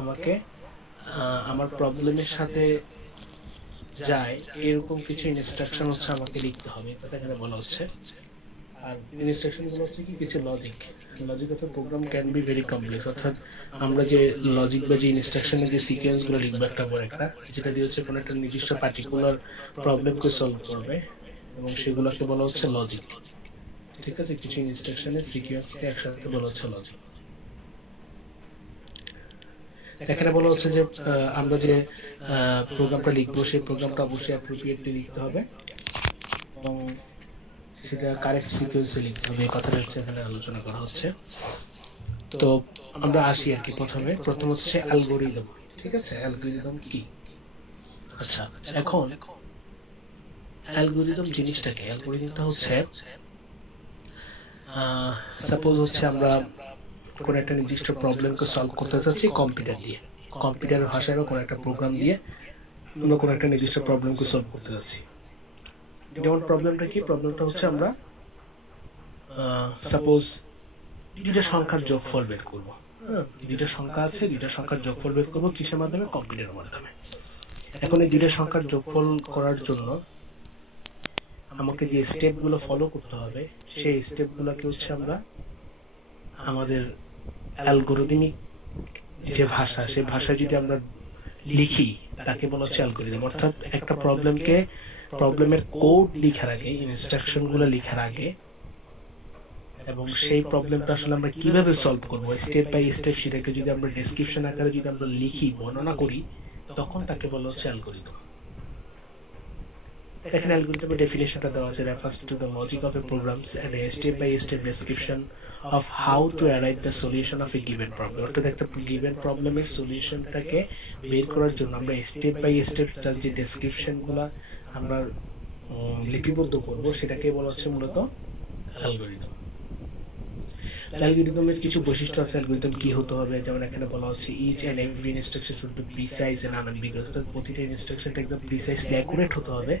আমাকে আমার প্রবলেমের সাথে যায় এরকম কিছু ইনস্ট্রাকশন হচ্ছে আমাকে লিখতে হবে, এটা এখানে বলা হচ্ছে। আর ইনস্ট্রাকশন গুলো হচ্ছে কি কিছু logic. Logic of a program can be very complex, অর্থাৎ আমরা যে লজিক বা যে ইনস্ট্রাকশনের যে সিকোয়েন্স গুলো লিখবো একটা পর একটা, যেটা দিয়ে হচ্ছে কোনো একটা নির্দিষ্ট পার্টিকুলার প্রবলেমকে সলভ করবে, এবং সেগুলোকে বলা হচ্ছে লজিক। ঠিক আছে, কিছু ইনস্ট্রাকশনের সিকোয়েন্সকে একসাথে বলা হচ্ছে লজিক। এখানে বলা হচ্ছে যে আমরা যে প্রোগ্রামটা লিখবো সেই প্রোগ্রামটা অবশ্যই অ্যাপ্রোপ্রিয়েটলি লিখতে হবে এবং সেটা কারেক্ট সিকোয়েন্সে লিখতে হবে, এই কথাটা হচ্ছে এখানে আলোচনা করা হচ্ছে। তো আমরা আসি আর কি, প্রথম হচ্ছে অ্যালগরিদম। ঠিক আছে, অ্যালগরিদম কি? আচ্ছা, এখন অ্যালগরিদম জিনিসটা কি? অ্যালগরিদমটা হচ্ছে সাপোজ হচ্ছে আমরা কোন একটা নির্দিষ্ট প্রবলেমকে সলভ করতে চাচ্ছি কম্পিউটার দিয়ে, কম্পিউটারের ভাষায় বা কোনো একটা প্রোগ্রাম দিয়ে আমরা কোনো একটা নির্দিষ্ট প্রবলেমকে সলভ করতে যাচ্ছি। যেমন প্রবলেমটা কি? প্রবলেমটা হচ্ছে আমরা সাপোজ দুইটা সংখ্যার যোগফল বের করবো। দুইটা সংখ্যা আছে, দুইটা সংখ্যার যোগফল বের করবো কিসের মাধ্যমে? কম্পিউটারের মাধ্যমে। এখন এই দুইটা সংখ্যার যোগফল করার জন্য আমাকে যে স্টেপ গুলো ফলো করতে হবে সেই স্টেপ গুলোকে হচ্ছে আমরা আমাদের অ্যালগরিদমিক যে ভাষা, সেই ভাষায় যদি আমরা লিখি তাকে বলা হচ্ছে অ্যালগরিদম। অর্থাৎ একটা প্রবলেমের কোড লিখার আগে, ইনস্ট্রাকশন গুলো লিখার আগে এবং সেই প্রবলেমটা আসলে আমরা কিভাবে সলভ করবো স্টেপ বাই স্টেপ, সেটাকে যদি আমরা ডেসক্রিপশন আকারে যদি আমরা লিখি, বর্ণনা করি, তখন তাকে বলা হচ্ছে অ্যালগরিদম। এখানে অ্যালগরিদমের ডেফিনেশনটা দেওয়া আছে, refers to the logic of a programs and a step by step description of how to arrive the solution of a given problem. অর্থাৎ একটা গিভেন প্রবলেমের সলিউশনটাকে বের করার জন্য আমরা স্টেপ বাই স্টেপ তার যে ডেসক্রিপশনগুলো আমরা লিপিবদ্ধ করব সেটাকে বলা হচ্ছে মূলত অ্যালগরিদম। অ্যালগরিদমের কিছু বৈশিষ্ট্য আছে, অ্যালগরিদম কি হতে হবে, যেমন এখানে বলা হচ্ছে each and every instruction should be precise and unambiguous. অর্থাৎ প্রতিটা ইনস্ট্রাকশনটা একদম প্রিসাইজলি অ্যাকুরেট হতে হবে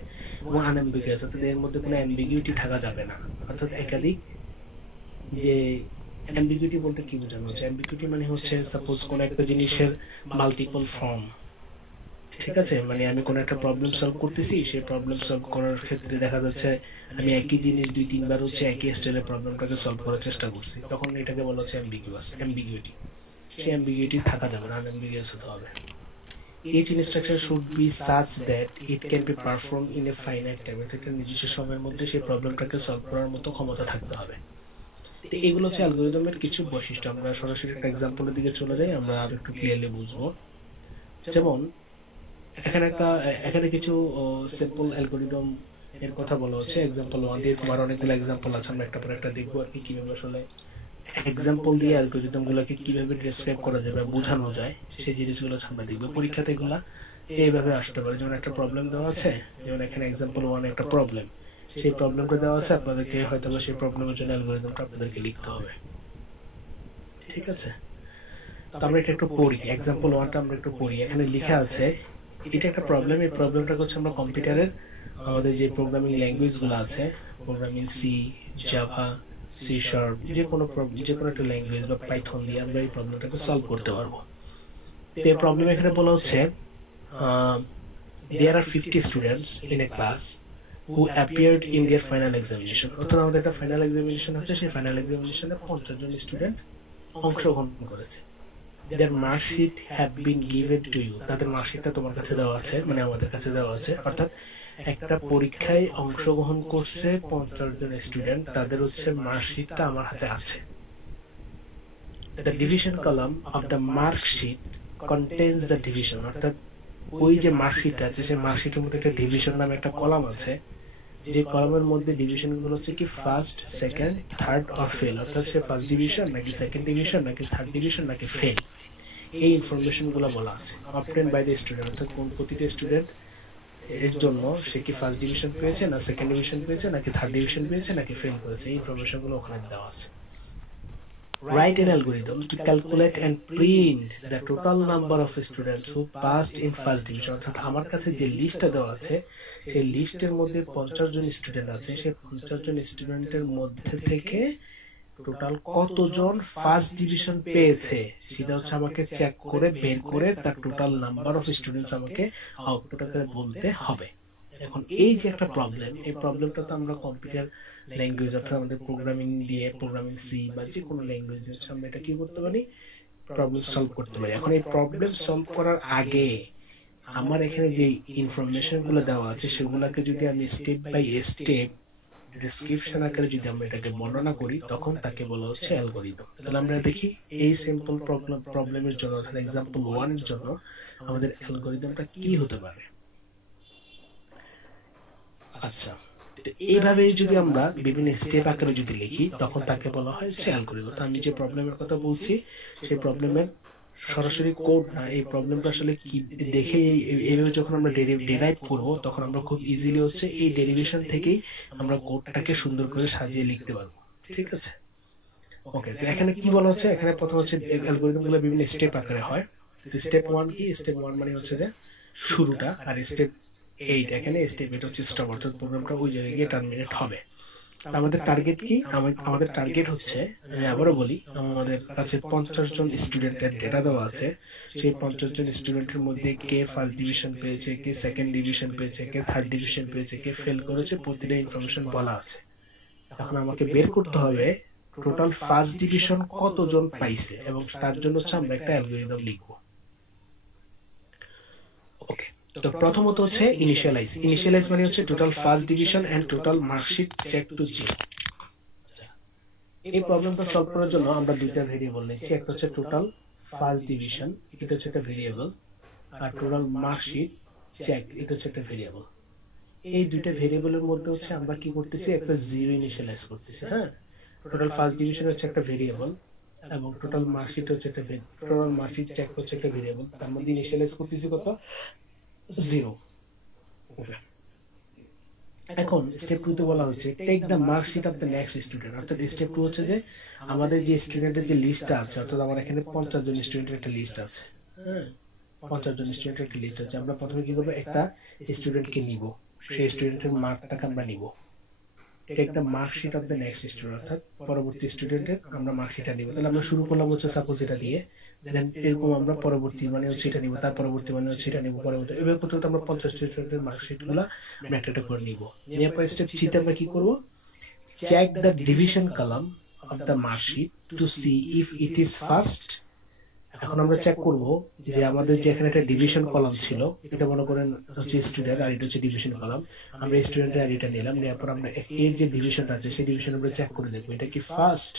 এবং আনএম্বিগুয়াস, অর্থাৎ এর মধ্যে কোনো অ্যাম্বিগুইটি থাকা যাবে না। অর্থাৎ একাধিক যে অ্যাম্বিগুইটি বলতে কি বোঝানো হচ্ছে? অ্যাম্বিগুইটি মানে হচ্ছে সাপোজ কোনো একটা জিনিসের মাল্টিপল ফর্ম। ঠিক আছে, মানে আমি কোনো একটা প্রবলেম সলভ করতেছি, সেই প্রবলেম সলভ করার ক্ষেত্রে দেখা যাচ্ছে আমি একই জিনিস দুই তিনবার হচ্ছে একই স্টাইলে প্রবলেমটাকে সলভ করার চেষ্টা করছি, তখন এটাকে বলা হচ্ছে অ্যাম্বিগুইটি। সেই অ্যাম্বিগুইটি থাকা যাবে না, আনএম্বিগুয়াস হতে হবে। Each instruction should be such that it can be performed in a finite time। একটা নির্দিষ্ট সময়ের মধ্যে সেই প্রবলেমটাকে সলভ করার মতো ক্ষমতা থাকতে হবে। তো এগুলো হচ্ছে অ্যালগরিদমের কিছু বৈশিষ্ট্য। আমরা সরাসরি একটা এক্সাম্পলের দিকে চলে যাই, আমরা আর একটু ক্লিয়ারলি বুঝবো। যেমন এখানে কিছু সিম্পল অ্যালগরিদম এর কথা বলা হচ্ছে। এক্সাম্পল 1 দিয়ে তোমার অনেকগুলো এক্সাম্পল আছে, আমরা একটা পর একটা দেখবো আর কি কিভাবে আসলে এক্সাম্পল দিয়ে অ্যালগরিদম গুলোকে কিভাবে ডেসক্রাইব করা যাবে, বোঝানো যায়, সেই জিনিসগুলো আমরা দেখবো। পরীক্ষাতে এগুলা এইভাবে আসতে পারে, যেমন একটা প্রবলেম দেওয়া আছে, যেমন এখানে এক্সাম্পল 1 একটা প্রবলেম, সেই প্রবলেমটা দেওয়া আছে, আপনাদেরকে হয়তো সেই প্রবলেমের জন্য অ্যালগরিদমটা আপনাদেরকে লিখতে হবে। ঠিক আছে, তো আমরা এটা একটু পড়ি, এক্সাম্পল 1টা আমরা একটু পড়ি। এখানে লেখা আছে এটা একটা প্রবলেম, এই প্রবলেমটা হচ্ছে আমরা কম্পিউটারের আমাদের যে প্রোগ্রামিং ল্যাঙ্গুয়েজ গুলো আছে, programming C, Java, C sharp, যে কোনো একটা ল্যাঙ্গুয়েজ বা পাইথন দিয়ে আমরা এই প্রবলেমটাকে সলভ করতে পারবো। তো এই প্রবলেম এখানে বলা হচ্ছে there are 50 students in a class who appeared in their final examination। অর্থাৎ আমাদের একটা ফাইনাল এক্সামিনেশন হচ্ছে, সেই ফাইনাল এক্সামিনেশনে 50 জন স্টুডেন্ট অংশগ্রহণ করেছে। their mark sheet have been given to you। তাদের মার্কশিটটা তোমার কাছে দেওয়া আছে, মানে আমাদের কাছে দেওয়া আছে। অর্থাৎ একটা পরীক্ষায় অংশগ্রহণ করছে 50 জন স্টুডেন্ট, তাদের হচ্ছে মার্কশিটটা আমার হাতে আছে। the division column of the mark sheet contains the division। অর্থাৎ ওই যে মার্কশিট আছে, সেই মার্কশিটের মধ্যে একটা ডিভিশন নামে একটা কলাম আছে, যে কলামের মধ্যে ডিভিশন গুলো হচ্ছে কি first, second, third or fail. অর্থাৎ সে ফার্স্ট ডিভিশন নাকি সেকেন্ড ডিভিশন নাকি থার্ড ডিভিশন নাকি ফেল, এই ইনফরমেশন গুলো বলা আছে অবটেন বাই দ্য স্টুডেন্ট। অর্থাৎ কোন প্রতিটা স্টুডেন্ট এর জন্য সে কি ফার্স্ট ডিভিশন পেয়েছে না সেকেন্ড ডিভিশন পেয়েছে নাকি থার্ড ডিভিশন পেয়েছে নাকি ফেল করেছে, এই ইনফরমেশন গুলো ওখানে দেওয়া আছে। Write an algorithm to calculate and print the total number of students who passed in first division। অর্থাৎ আমার কাছে যে লিস্টটা দেওয়া আছে, সেই লিস্টের মধ্যে 50 জন স্টুডেন্ট আছে, সেই 50 জন স্টুডেন্টের মধ্যে থেকে টোটাল কতজন ফার্স্ট ডিভিশন পেয়েছে সেটা হচ্ছে আমাকে চেক করে বের করে তার টোটাল নাম্বার অফ স্টুডেন্টস আমাকে আউটপুট আকারে বলতে হবে। এখন এই যে একটা প্রবলেম, এই প্রবলেমটা তো আমরা কম্পিউটার ল্যাঙ্গুয়েজ অর্থাৎ আমাদের প্রোগ্রামিং দিয়ে, প্রোগ্রামিং সি বা যে কোনো ল্যাঙ্গুয়েজ দিয়ে আমরা এটা কি করতে পারি, প্রবলেম সলভ করতে পারি। এখন এই প্রবলেম সলভ করার আগে আমার এখানে যে ইনফরমেশন গুলো দেওয়া আছে সেগুলোকে যদি আমি স্টেপ বাই স্টেপ ডেসক্রিপশন আকারে যদি আমরা এটাকে বর্ণনা করি তখন তাকে বলা হচ্ছে অ্যালগরিদম। তাহলে আমরা দেখি এই সিম্পল প্রবলেমের জন্য অর্থাৎ এক্সাম্পল 1 এর জন্য আমাদের অ্যালগরিদমটা কি হতে পারে। আচ্ছা, এইভাবে যদি আমরা বিভিন্ন স্টেপ আকারে যদি লিখি তখন তাকে বলা হয় অ্যালগরিদম। তো আমি যে প্রবলেমের কথা বলছি সেই প্রবলেমের সরাসরি কোড না, এই প্রবলেমটা আসলে কি দেখে এইভাবে যখন আমরা ডেরাইভ করব তখন আমরা খুব ইজিলি হচ্ছে এই ডেরিভেশন থেকেই আমরা কোডটাকে সুন্দর করে সাজিয়ে লিখতে পারবো। ঠিক আছে, ওকে। তো এখানে কি বলা হচ্ছে, এখানে প্রথম হচ্ছে অ্যালগরিদমগুলো বিভিন্ন স্টেপ আকারে হয়। স্টেপ 1 কি, স্টেপ 1 মানে হচ্ছে যে শুরুটা, আর স্টেপ 8 এখানে স্টেপ 8 হচ্ছে স্টপ, অর্থাৎ প্রোগ্রামটা ওই জায়গায় গিয়ে টার্মিনেট হবে। আমাদের টার্গেট কি, আমাদের টার্গেট হচ্ছে, আমি আবারও বলি, আমাদের কাছে 50 জন স্টুডেন্টের ডেটা দেওয়া আছে। সেই 50 জন স্টুডেন্টের মধ্যে কে ফার্স্ট ডিভিশন পেয়েছে, কে সেকেন্ড ডিভিশন পেয়েছে, কে থার্ড ডিভিশন পেয়েছে, কে ফেল করেছে, প্রতিটা ইনফরমেশন বলা আছে। এখন আমাকে বের করতে হবে টোটাল ফার্স্ট ডিভিশন কতজন পাইছে, এবং তার জন্য হচ্ছে আমরা একটা অ্যালগরিদম লিখব। ওকে, তো প্রথমত হচ্ছে ইনিশিয়ালাইজ মানে হচ্ছে total first division and total marksheet check to 0। এই প্রবলেমটা সলভ করার জন্য আমরা দুইটা ভেরিয়েবল নিচ্ছি, একটা হচ্ছে টোটাল ফার্স্ট ডিভিশন, এটা হচ্ছে একটা ভেরিয়েবল, আর টোটাল মার্কশিট চেক, এটা হচ্ছে একটা ভেরিয়েবল। এই দুইটা ভেরিয়েবলের মধ্যে হচ্ছে আমরা কি করতেছি, একটা 0 ইনিশিয়ালাইজ করতেছি। হ্যাঁ, টোটাল ফার্স্ট ডিভিশন হচ্ছে একটা ভেরিয়েবল এবং টোটাল মার্কশিট হচ্ছে একটা টোটাল মার্কশিট চেক হচ্ছে একটা ভেরিয়েবল, তার মধ্যে ইনিশিয়ালাইজ করতেছি কত, 0। ওকে, এখন স্টেপ 2 তে বলা হচ্ছে take the marksheet of the next student. অর্থাৎ স্টেপ 2 হচ্ছে যে আমাদের যে স্টুডেন্টের যে লিস্টটা আছে, অর্থাৎ আমার এখানে 50 জন স্টুডেন্টের একটা লিস্ট আছে। হ্যাঁ, 50 জন স্টুডেন্টের একটা লিস্ট আছে। আমরা প্রথমে কি করব, একটা স্টুডেন্টকে নিব, সেই স্টুডেন্টের মার্কটাকে আমরা নিব। Take the marksheet of the next student, অর্থাৎ পরবর্তী স্টুডেন্টের আমরা মার্কশিটটা নিব। তাহলে আমরা শুরু করলাম হচ্ছে সাপোজ এটা দিয়ে, দেন এরকম আমরা পরবর্তী মানে হচ্ছে এটা নিব, তার পরবর্তী মানে হচ্ছে এটা নিব, পরবর্তী এভাবে করতে করতে আমরা 50 স্টুডেন্টের মার্কশিটগুলো একটা করে নিব। নেওয়ার পর স্টেপ 3 তে আমরা কি করব, check the division column of the marksheet to see if it is first. এখন আমরা চেক করব যে আমাদের যে এখানে একটা ডিভিশন কলাম ছিল, এটা মনে করেন হচ্ছে স্টুডেন্ট আর এটা হচ্ছে ডিভিশন কলাম। আমরা স্টুডেন্টের আর এটা নিলাম, নেওয়ার পর আমরা এর যে ডিভিশনটা আছে সেই ডিভিশন আমরা চেক করে দেখব এটা কি ফার্স্ট।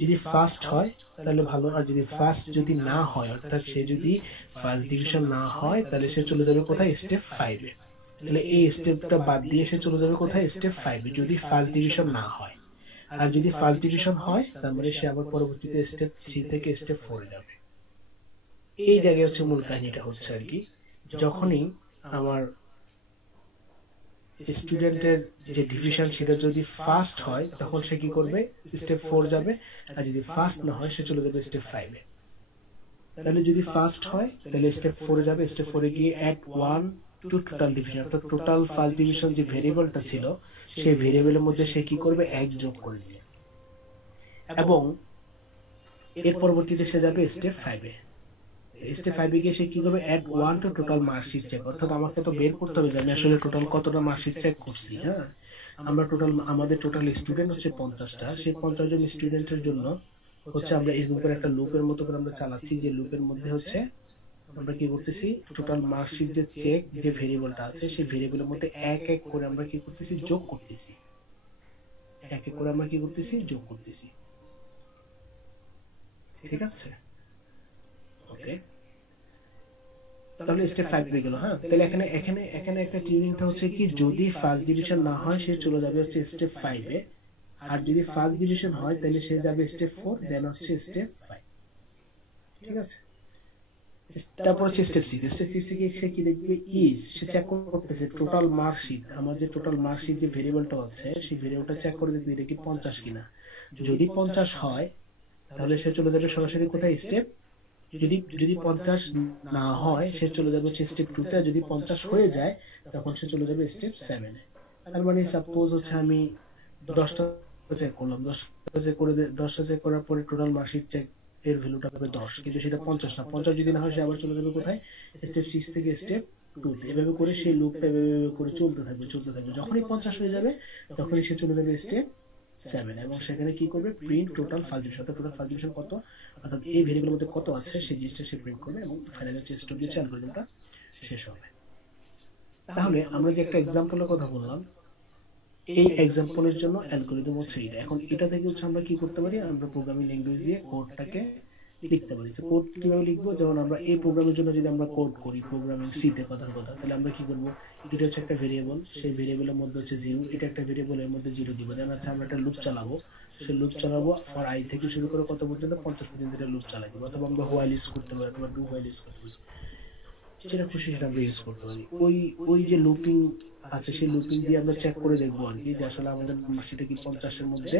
যদি ফার্স্ট হয় তাহলে ভালো, আর যদি ফার্স্ট যদি না হয়, অর্থাৎ সে যদি ফার্স্ট ডিভিশন না হয় তাহলে সে চলে যাবে কোথায়, স্টেপ 5 এ। তাহলে এই স্টেপটা বাদ দিয়ে সে চলে যাবে কোথায়, স্টেপ 5 এ, যদি ফার্স্ট ডিভিশন না হয়। আর যদি ফার্স্ট ডিভিশন হয় তার মানে সে আবার পরবর্তীতে স্টেপ 3 থেকে স্টেপ 4 এ যাবে। এই জায়গায় হচ্ছে মূল কাহিনীটা হচ্ছে আর কি, যখনই আমার স্টুডেন্টের যে ডিভিশন সেটা যদি ফার্স্ট হয় তখন সে কি করবে, স্টেপ 4 যাবে, আর যদি ফার্স্ট না হয় সে চলে যাবে স্টেপ 5 এ। তাহলে যদি ফার্স্ট হয় তাহলে স্টেপ 4 এ যাবে, স্টেপ 4 এ গিয়ে অ্যাড 1 টু টোটাল ডিভিশন, অর্থাৎ টোটাল ফার্স্ট ডিভিশন যে ভেরিয়েবলটা ছিল সেই ভেরিয়েবলের মধ্যে সে কি করবে, 1 যোগ করে দিবে, এবং এর পরবর্তীতে সে যাবে স্টেপ 5 এ। স্টেপ 5 এ গিয়ে সে কি করবে, add 1 to total marksheet check, অর্থাৎ আমাকে তো বের করতে হবে যে আমি আসলে টোটাল কতটা মার্কশিট চেক করছি। হ্যাঁ, আমরা টোটাল, আমাদের টোটাল স্টুডেন্ট হচ্ছে 50টা, সেই 50 জন স্টুডেন্টের জন্য হচ্ছে আমরা এরকম করে একটা লুপের মতো করে আমরা চালাচ্ছি, যে লুপের মধ্যে হচ্ছে আমরা কি করতেছি, টোটাল মার্কশিট যে চেক যে ভেরিয়েবলটা আছে সেই ভেরিয়েবলের মধ্যে এক এক করে আমরা কি করতেছি, যোগ করতেছি, এক এক করে আমরা কি করতেছি, যোগ করতেছি। ঠিক আছে, ওকে। তাহলে স্টেপ 5 হয়ে গেল। হ্যাঁ, তাহলে এখানে এখানে এখানে একটা টিউনিংটা হচ্ছে কি, যদি ফার্স্ট ডিভিশন না হয় সে চলে যাবে হচ্ছে স্টেপ 5 এ, আর যদি ফার্স্ট ডিভিশন হয় তাহলে সে যাবে স্টেপ 4, দেন হচ্ছে স্টেপ 5। ঠিক আছে, তারপর হচ্ছে স্টেপ 6। স্টেপ 6 এ সে কি দেখবে, ইজ, সে চেক করতেছে টোটাল মার্কশিট, আমার যে টোটাল মার্কশিট যে ভেরিয়েবলটা আছে সেই ভেরিয়েবলটা চেক করে দেখবে এটা কি 50 কিনা। যদি 50 হয় তাহলে সে চলে যাবে সরাসরি কোথায়, স্টেপ, যদি 50 না হয় সে চলে যাবে হচ্ছে স্টেপ 2 তে, যদি 50 হয়ে যায় তখন সে চলে যাবে স্টেপ 7 এ। তার মানে সাপোজ হচ্ছে আমি 10টা চেক করলাম, 10 10,000 করে 10,000 করার পরে টোটাল মাসিক চেক এর ভ্যালুটা হবে 10, কিন্তু সেটা 50 না, 50 যদি না হয় সে আবার চলে যাবে কোথায়, স্টেপ 6 থেকে স্টেপ 2 তে। এভাবে করে সেই লুপটা এভাবে করে চলতে থাকবে। যখনই 50 হয়ে যাবে তখনই সে চলে যাবে স্টেপ 7, এবং সেখানে কি করবে, print total first division. Total first division কত, অর্থাৎ এই ভেরিয়েবলের মধ্যে কত আছে সেই জিনিসটা সে প্রিন্ট করবে, এবং ফাইনালি হচ্ছে স্টোর দিয়ে অ্যালগরিদমটা শেষ হবে। তাহলে আমরা যে একটা এক্সাম্পলের কথা বললাম, এই এক্সাম্পলের জন্য অ্যালগরিদম হচ্ছে এটা। এখন এটা থেকে হচ্ছে আমরা কি করতে পারি, আমরা প্রোগ্রামিং ল্যাঙ্গুয়েজ দিয়ে কোডটাকে লিখতে পারি। কোড কিভাবে লিখবো, যেমন আমরা এই প্রোগ্রামের জন্য যদি আমরা কোড করি প্রোগ্রামিং সি তে কথার কথা, তাহলে আমরা কি করব, এটা হচ্ছে একটা ভেরিয়েবল, সেই ভেরিয়েবলের মধ্যে হচ্ছে 0, এটা একটা ভেরিয়েবল, এর মধ্যে 0 দিব। দেন হচ্ছে আমরা একটা লুপ চালাবো, সেই লুপ চালাবো ফর আই থেকে শুরু করে কত পর্যন্ত, 50 পর্যন্ত এটা লুপ চালাই দিব। অথবা আমরা হোয়াইল ইউজ করতে পারি, অথবা ডু হোয়াইল ইউজ করতে পারি, যেটা খুশি সেটা আমরা ইউজ করতে পারি। ওই যে লুপিং আছে, সেই লুপিং দিয়ে আমরা চেক করে দেখবো আর কি, যে আসলে আমাদের সেটা কি 50-এর মধ্যে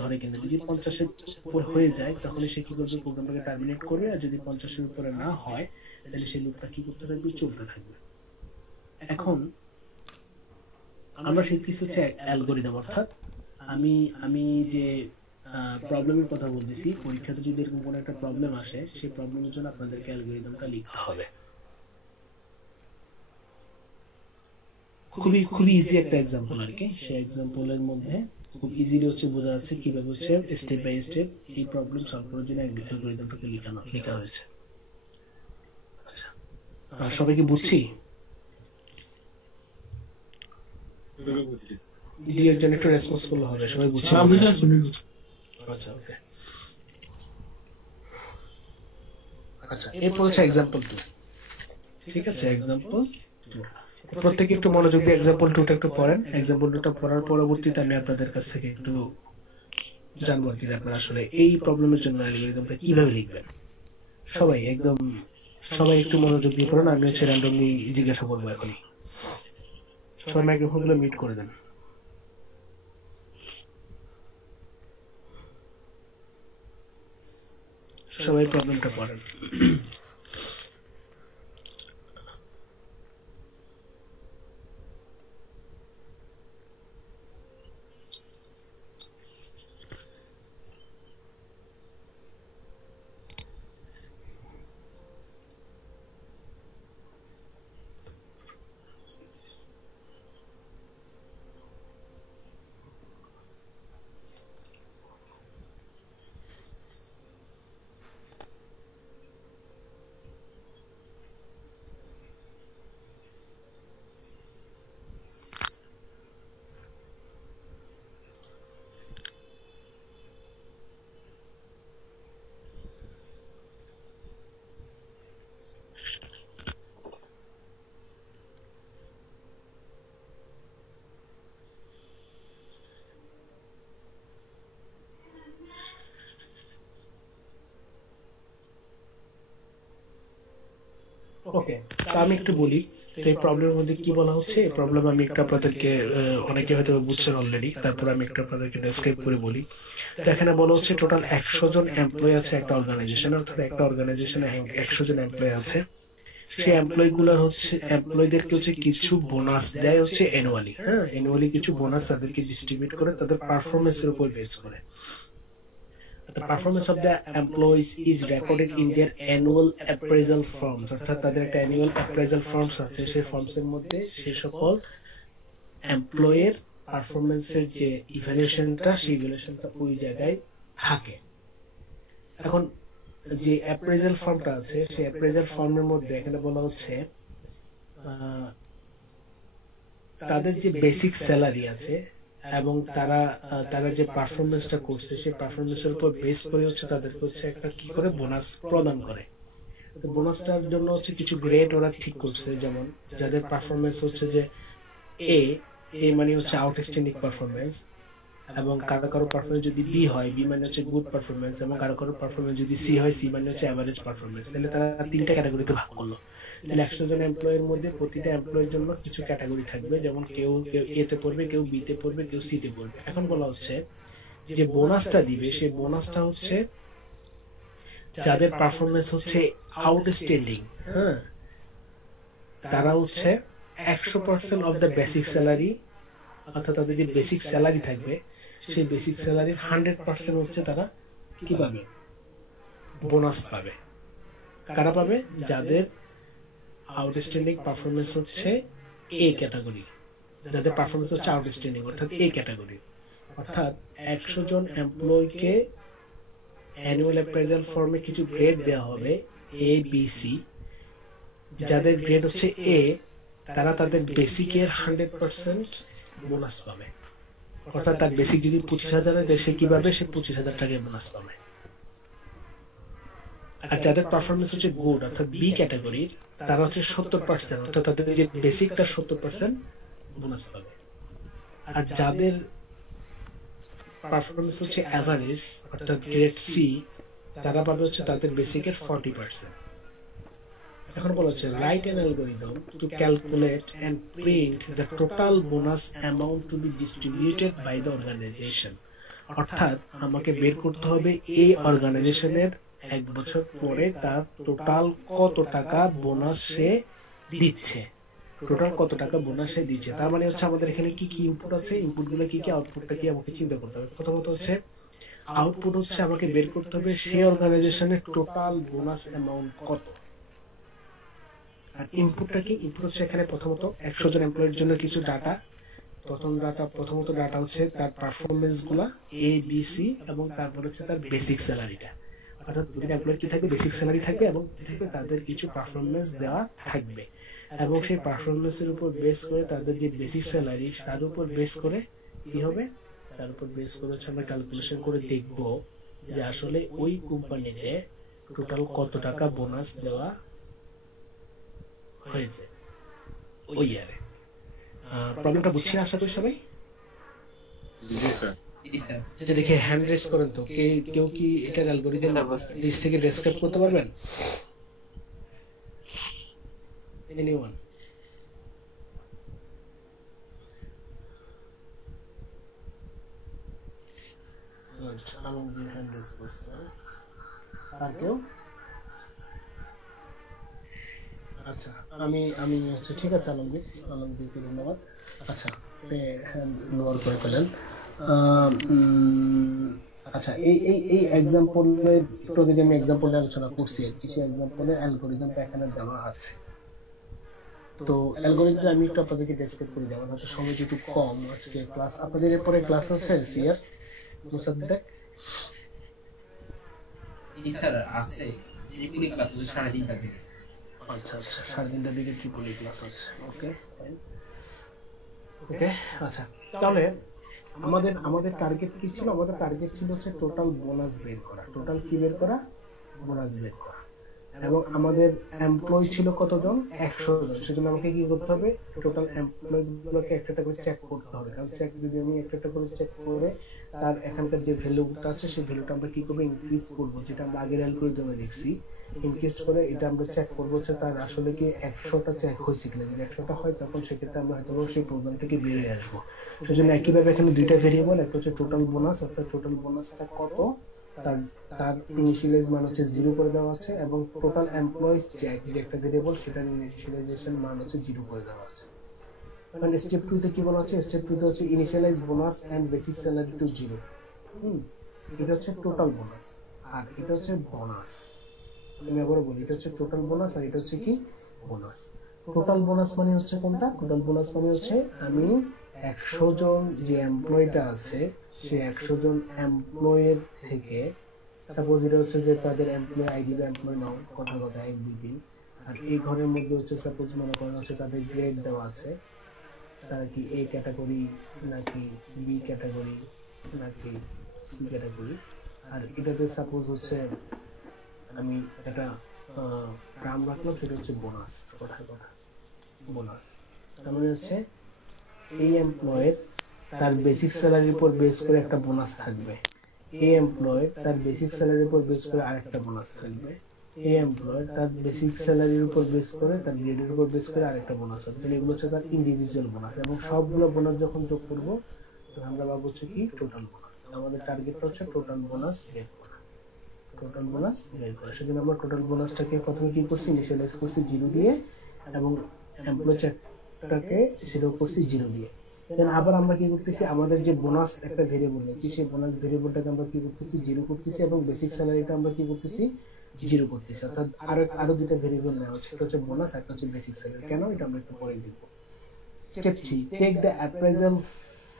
ধরে কিনা। যদি 50-এর উপর হয়ে যায় তখন সে কি করবে, প্রোগ্রামটাকে টার্মিনেট করবে। আর যদি 50-এর উপরে না হয় তাহলে সেই লুপটা কি করতে থাকবে, চলতে থাকবে। এখন আমরা শিখতেছি হচ্ছে অ্যালগরিদম, অর্থাৎ আমি যে প্রবলেমের কথা বলতেছি, পরীক্ষাতে যদি এরকম কোনো একটা প্রবলেম আসে, সেই প্রবলেমের জন্য আপনাদেরকে অ্যালগরিদমটা লিখতে হবে। খুবই ইজি একটা এক্সাম্পল আর কি। সেই এক্সাম্পলের মধ্যে খুব ইজিলি হচ্ছে বোঝা যাচ্ছে কিভাবে হচ্ছে স্টেপ বাই স্টেপ এই প্রবলেম সলভ করার জন্য অ্যালগরিদমটাকে লেখা হয়েছে। আচ্ছা, সবাইকে বুঝছি? দুই একজন একটু রেসপন্স করলে হবে, সবাই বুঝছি? আচ্ছা, ওকে। আচ্ছা, এরপর হচ্ছে এক্সাম্পল 2। ঠিক আছে, এক্সাম্পল 2 প্রত্যেকে একটু মনোযোগ দিয়ে এক্সাম্পল 2টা একটু পড়েন। এক্সাম্পল 2টা পড়ার পরবর্তীতে আমি আপনাদের কাছ থেকে একটু জানবো আর কি, যে আপনারা আসলে এই প্রবলেমের জন্য অ্যালগরিদমটা কিভাবে লিখবেন। সবাই একটু মনোযোগ দিয়ে পড়েন। আমি হচ্ছে র্যান্ডমলি জিজ্ঞাসা করবো এখনই। সবাই মাইক্রোফোনগুলো মিউট করে দেন। সবাই প্রবলেমটা পড়েন। ওকে, তা আমি একটু বলি তো এই প্রবলেমের মধ্যে কি বলা হচ্ছে। এই প্রবলেম আমি একটু আপনাদেরকে, অনেকে হয়তো বুঝছেন অলরেডি, তারপর আমি একটু আপনাদেরকে ডেসক্রাইব করে বলি। তো এখানে বলা হচ্ছে টোটাল 100 জন এমপ্লয়ি আছে একটা অর্গানাইজেশনে, অর্থাৎ একটা অর্গানাইজেশনে 100 জন এমপ্লয়ি আছে। সেই এমপ্লয়ি গুলার হচ্ছে, এমপ্লয়ীদেরকে হচ্ছে কিছু বোনাস দেয় হচ্ছে অ্যানুয়ালি। হ্যাঁ, অ্যানুয়ালি কিছু বোনাস তাদেরকে ডিস্ট্রিবিউট করে তাদের পারফরমেন্সের উপর বেস করে। The performance of the employees is recorded in their annual appraisal forms, অর্থাৎ তাদের একটা annual appraisal forms আছে। সেই ফর্মসের মধ্যে সেই সকল এমপ্লয়ের পারফরমেন্সের যে ইভ্যালুয়েশনটা, সেই ইভ্যালুয়েশনটা ওই জায়গায় থাকে। এখন যে অ্যাপ্রেজাল ফর্মটা আছে, সেই অ্যাপ্রেজাল ফর্মের মধ্যে এখানে বলা হচ্ছে তাদের যে বেসিক স্যালারি আছে এবং তারা যে পারফরমেন্সটা করছে, সেই পারফরমেন্সের উপর বেস করে হচ্ছে তাদেরকে হচ্ছে একটা কি করে বোনাস প্রদান করে। তো বোনাসটার জন্য হচ্ছে কিছু গ্রেড ওরা ঠিক করছে, যেমন যাদের পারফরমেন্স হচ্ছে যে এ মানে হচ্ছে আউটস্ট্যান্ডিং পারফরমেন্স, এবং কারো পারফরমেন্স যদি বি হয়, বি মানে হচ্ছে গুড পারফরমেন্স, এবং কারো পারফরমেন্স যদি সি হয়, সি মানে হচ্ছে অ্যাভারেজ পারফরমেন্স। তাহলে তারা 3টা ক্যাটাগরিতে ভাগ করলো। তাহলে 100 জন এমপ্লয়ের মধ্যে প্রতিটা এমপ্লয়ের জন্য কিছু ক্যাটাগরি থাকবে, যেমন কেউ এ তে পড়বে, কেউ বি তে পড়বে, কেউ সি তে পড়বে। এখন বলা হচ্ছে যে বোনাসটা দিবে, সেই বোনাসটা হচ্ছে যাদের পারফরমেন্স হচ্ছে আউটস্ট্যান্ডিং, হ্যাঁ, তারা হচ্ছে 100% অফ দ্য বেসিক স্যালারি, অর্থাৎ তাদের যে বেসিক স্যালারি থাকবে সেই বেসিক স্যালারির 100% হচ্ছে তারা কি পাবে, বোনাস পাবে। কারা পাবে? যাদের আউটস্ট্যান্ডিং পারফরমেন্স হচ্ছে এ ক্যাটাগরি, যাদের পারফরমেন্স হচ্ছে আউটস্ট্যান্ডিং অর্থাৎ এ ক্যাটাগরি। অর্থাৎ 100 জন এমপ্লয়িকে অ্যানুয়াল অ্যাপ্রাইজাল ফর্মে কিছু গ্রেড দেওয়া হবে এ বি সি। যাদের গ্রেড হচ্ছে এ তারা তাদের বেসিকের 100% বোনাস পাবে। অর্থাৎ তার বেসিক যদি 25,000 হয় সে কি পাবে, সে 25,000 টাকা বোনাস পাবে। আর যাদের পারফরমেন্স হচ্ছে গুড অর্থাৎ বি ক্যাটাগরির তারা হচ্ছে 70% অর্থাৎ তাদের যে বেসিক তার 70% বোনাস পাবে। আর যাদের পারফরমেন্স হচ্ছে অ্যাভারেজ অর্থাৎ গ্রেড সি তারা পাবে হচ্ছে তাদের বেসিকের 40%। এখন বলা হচ্ছে write an algorithm to calculate and print the total bonus amount to be distributed by the organisation. অর্থাৎ আমাকে বের করতে হবে এই অর্গানাইজেশনের 1 বছর পরে তার টোটাল কত টাকা বোনাস সে দিচ্ছে, টোটাল কত টাকা বোনাস সে দিচ্ছে। তার মানে হচ্ছে আমাদের এখানে কি কি ইনপুট আছে, ইনপুটগুলো কি কি, আউটপুটটা কি আমাকে চিন্তা করতে হবে। প্রথমত হচ্ছে আউটপুট হচ্ছে আমাকে বের করতে হবে সেই অর্গানাইজেশনের টোটাল বোনাস অ্যামাউন্ট কত। আর ইনপুটটা কি, ইনপুট হচ্ছে এখানে প্রথমত 100 জন এমপ্লয়ির জন্য কিছু ডাটা। প্রথমত ডাটা হচ্ছে তার পারফরমেন্স গুলা এ বি সি এবং তারপর হচ্ছে তার বেসিক স্যালারিটা। অর্থাৎ প্রতিটা এমপ্লয়ির কি থাকবে, বেসিক স্যালারি থাকবে এবং তাদের কিছু পারফরমেন্স দেওয়া থাকবে। এবং সেই পারফরমেন্সের উপর বেস করে তাদের যে বেসিক স্যালারি তার উপর বেস করে কি হবে, তার উপর বেস করে হচ্ছে আমরা ক্যালকুলেশন করে দেখব যে আসলে ওই কোম্পানিতে টোটাল কত টাকা বোনাস দেওয়া হয়েছে ওই ইয়ারে। প্রবলেমটা বুঝছি আশা করি সবাই। যে দেখে হ্যান্ড রেজ করেন তো, কেউ কি এটা অ্যালগরিদম নিজ থেকে ডেসক্রাইব করতে পারবেন? এনিওয়ান? হ্যান্ড রেজ করছে আর কেউ? আচ্ছা আমি আচ্ছা ঠিক আছে, আলমগীরকে ধন্যবাদ। আচ্ছা হ্যান্ড লোয়ার করে ফেলেন। আচ্ছা এই এক্সাম্পলের একটু আগে যে আমি এক্সাম্পলে আলোচনা করছি সেই এক্সাম্পলে অ্যালগরিদমটা এখানে দেওয়া আছে। তো অ্যালগরিদমটা আমি একটু আপনাদেরকে ডেসক্রাইব করে দেব, হয়তো সময় যেটু কম আজকে ক্লাস আপনাদের এরপরে ক্লাস আছে সিয়ার মুসাদ্দেক স্যার আছে ট্রিপলি ক্লাস আছে 3:30 থেকে। আচ্ছা 3:30 দিকে ট্রিপলি ক্লাস আছে। ওকে ওকে আচ্ছা তাহলে আমাদের টার্গেট কি ছিল? আমাদের টার্গেট ছিল হচ্ছে টোটাল বোনাস বের করা। টোটাল কি বের করা? বোনাস বের করা। এবং আমাদের এমপ্লয়ি ছিল কতজন? 100 জন। সেজন্য আমাকে কি করতে হবে, টোটাল এমপ্লয়ি গুলোকে একটা করে চেক করতে হবে। কারণ চেক যদি আমি একটা করে চেক করে তার এখানকার যে ভ্যালুটা আছে সেই ভ্যালুটা আমরা কি করব, ইনক্রিজ করব। যেটা আমরা আগের অ্যালগরিদমে দেখছি, ইনক্রিজ করে এটা আমরা চেক করব হচ্ছে তার আসলে কি 100টা চেক হয়েছে কিনা। যদি 100টা হয় তখন সেক্ষেত্রে আমরা হয়তো সেই প্রোগ্রাম থেকে বেরিয়ে আসবো। সেজন্য একইভাবে এখানে দুইটা ভেরিয়েবল, একটা হচ্ছে টোটাল বোনাস অর্থাৎ টোটাল বোনাসটা কত তার ইনিশিয়ালাইজ মান হচ্ছে 0 করে দেওয়া আছে, এবং টোটাল এমপ্লয়িজ চেক যে একটা ভেরিয়েবল সেটার ইনিশিয়ালাইজেশন মান হচ্ছে 0 করে দেওয়া আছে। এখন স্টেপ 2 তে কি বলা হচ্ছে? স্টেপ 2 তে হচ্ছে initialise bonus and basic salary to 0। এটা হচ্ছে টোটাল বোনাস আর এটা হচ্ছে বোনাস। আমি আবার বলি, এটা হচ্ছে টোটাল বোনাস আর এটা হচ্ছে কি বোনাস। টোটাল বোনাস মানে হচ্ছে কোনটা? টোটাল বোনাস মানে হচ্ছে আমি 100 জন যে এমপ্লয়িটা আছে সেই 100 জন এমপ্লয়ের থেকে, সাপোজ এটা হচ্ছে যে তাদের এমপ্লয় আইডি বা এমপ্লয় নাম কথা 1 2 3, আর এই ঘরের মধ্যে হচ্ছে সাপোজ মনে করেন হচ্ছে তাদের গ্রেড দেওয়া আছে, তারা কি এ ক্যাটাগরি নাকি বি ক্যাটাগরি নাকি সি ক্যাটাগরি। আর এটাতে সাপোজ হচ্ছে আমি একটা গ্রাম রাখলাম, সেটা হচ্ছে বোনাস। কথা বোনাস তার মানে হচ্ছে এই এমপ্লয়ের তার বেসিক স্যালারির উপর বেস করে একটা বোনাস থাকবে, এই এমপ্লয়ের তার বেসিক স্যালারির উপর বেস করে আরেকটা বোনাস থাকবে, এই এমপ্লয়ের তার বেসিক স্যালারির উপর বেস করে তার গ্রেডের উপর বেস করে আরেকটা বোনাস হবে। তাহলে এগুলো হচ্ছে তার ইন্ডিভিজুয়াল বোনাস, এবং সবগুলো বোনাস যখন যোগ করবো তখন আমরা পাবো হচ্ছে কি টোটাল বোনাস। আমাদের টার্গেটটা হচ্ছে টোটাল বোনাস বের করা, টোটাল বোনাস বের করা। সেজন্য আমরা টোটাল বোনাসটাকে প্রথমে কি করছি, ইনিশিয়ালাইজ করছি 0 দিয়ে, এবং এমপ্লয় চেকটাকে সেটাও করছি 0 দিয়ে। দেন আবার আমরা কি করতেছি, আমাদের যে বোনাস একটা ভেরিয়েবল নিয়েছি সেই বোনাস ভেরিয়েবলটাকে আমরা কি করতেছি, জিরো করতেছি, এবং বেসিক স্যালারিটা আমরা কি করতেছি, জিরো করতেছি। অর্থাৎ আরো দুটো ভেরিয়েবল নেওয়া হচ্ছে, একটা হচ্ছে বোনাস, একটা হচ্ছে বেসিক স্যালারি। কেন, এটা আমরা একটু পরে দেখব। Step 3, take the appraisal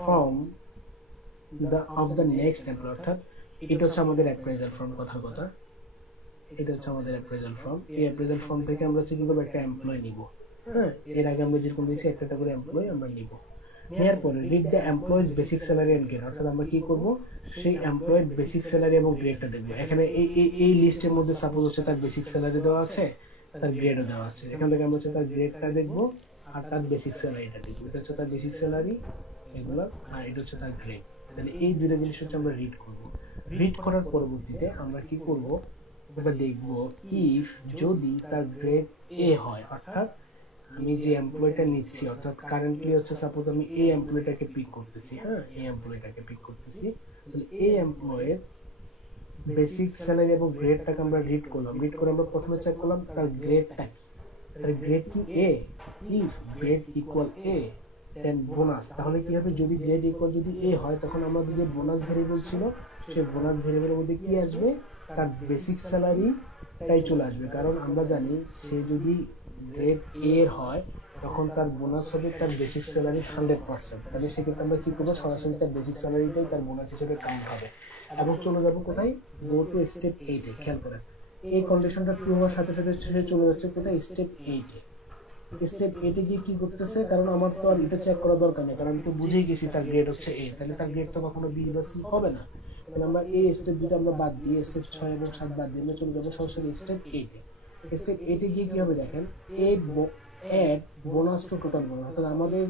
from of the next employee. অর্থাৎ এটা হচ্ছে আমাদের অ্যাপ্রাইজাল ফর্ম, কথার কথা এটা হচ্ছে আমাদের অ্যাপ্রাইজাল ফর্ম। এই অ্যাপ্রাইজাল ফর্ম থেকে আমরা হচ্ছে কি করবো, একটা এমপ্লয় নিব। হ্যাঁ, এর আগে আমরা যেরকম দিয়েছি একটা করে এমপ্লয় আমরা নিব। নেওয়ার পরে read the employee's basic salary and grade. অর্থাৎ আমরা কি করব, সেই এমপ্লয়ের বেসিক স্যালারি এবং গ্রেডটা দেখবো। এখানে এই লিস্টের মধ্যে সাপোজ হচ্ছে তার বেসিক স্যালারি দেওয়া আছে, তার গ্রেডও দেওয়া আছে। এখান থেকে আমরা হচ্ছে তার গ্রেডটা দেখবো আর তার বেসিক স্যালারিটা দেখবো। এটা হচ্ছে তার বেসিক স্যালারি এগুলো, আর এটা হচ্ছে তার গ্রেড। তাহলে এই দুটো জিনিস হচ্ছে আমরা রিড করব। রিড করার পরবর্তীতে আমরা কি করব, আমরা দেখব ইফ যদি তার গ্রেড এ হয়, অর্থাৎ আমি যে এমপ্লয়টা নিচ্ছি, অর্থাৎ কারেন্টলি হচ্ছে সাপোজ আমি এই এমপ্লয়টাকে পিক করতেছি, হ্যাঁ এই এমপ্লয়টাকে পিক করতেছি, তাহলে এই এমপ্লয়ের বেসিক স্যালারি এবং গ্রেডটাকে আমরা রিড করলাম। রিড করে আমরা প্রথমে চেক করলাম তার গ্রেডটা কি, তার গ্রেড কি A. If grade equal A then bonus. তাহলে কি হবে, যদি গ্রেড ইকুয়াল যদি এ হয়, তখন আমাদের যে বোনাস ভেরিয়েবল ছিল সেই বোনাস ভেরিয়েবলের মধ্যে কি আসবে, তার বেসিক স্যালারিটাই চলে আসবে। কারণ আমরা জানি সে যদি গ্রেড এ এর হয় তখন তার বোনাস হবে তার বেসিক স্যালারি 100%। তাহলে সেক্ষেত্রে আমরা কি করবো, সরাসরি তার বেসিক স্যালারিটাই তার বোনাস হিসেবে কাউন্ট হবে। এবং চলে যাবো কোথায়, গো টু স্টেপ 8-এ। খেয়াল করেন এই কন্ডিশনটা ট্রু হওয়ার সাথে সাথে সে চলে যাচ্ছে কোথায়, স্টেপ 8-এ। স্টেপ 8-এ গিয়ে কি করতেছে, কারণ আমার তো আর এটা চেক করা দরকার নেই, কারণ আমি তো বুঝেই গেছি তার গ্রেড হচ্ছে এ, তাহলে তার গ্রেড তো কখনো বি বা সি হবে না। তাহলে আমরা এই স্টেপ দুটো আমরা বাদ দিয়ে স্টেপ 6 এবং 7 বাদ দিয়ে আমরা চলে যাবো সরাসরি স্টেপ 8-এ। স্টেপ 8-এ গিয়ে কি হবে দেখেন, add bonus to total bonus. অর্থাৎ আমাদের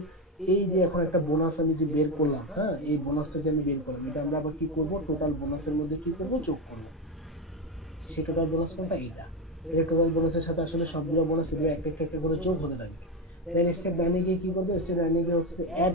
এই যে এখন একটা বোনাস আমি যে বের করলাম, হ্যাঁ এই বোনাসটা যে আমি বের করলাম, এটা আমরা আবার কি করব, টোটাল বোনাসের মধ্যে কি করব, যোগ করব। সেই টোটাল বোনাস কোনটা, এইটা। এই টোটাল বোনাসের সাথে আসলে সবগুলো বোনাস এগুলো একটা একটা করে যোগ হতে থাকবে। দেন স্টেপ 9-এ গিয়ে কি করবে, স্টেপ 9-এ গিয়ে হচ্ছে অ্যাড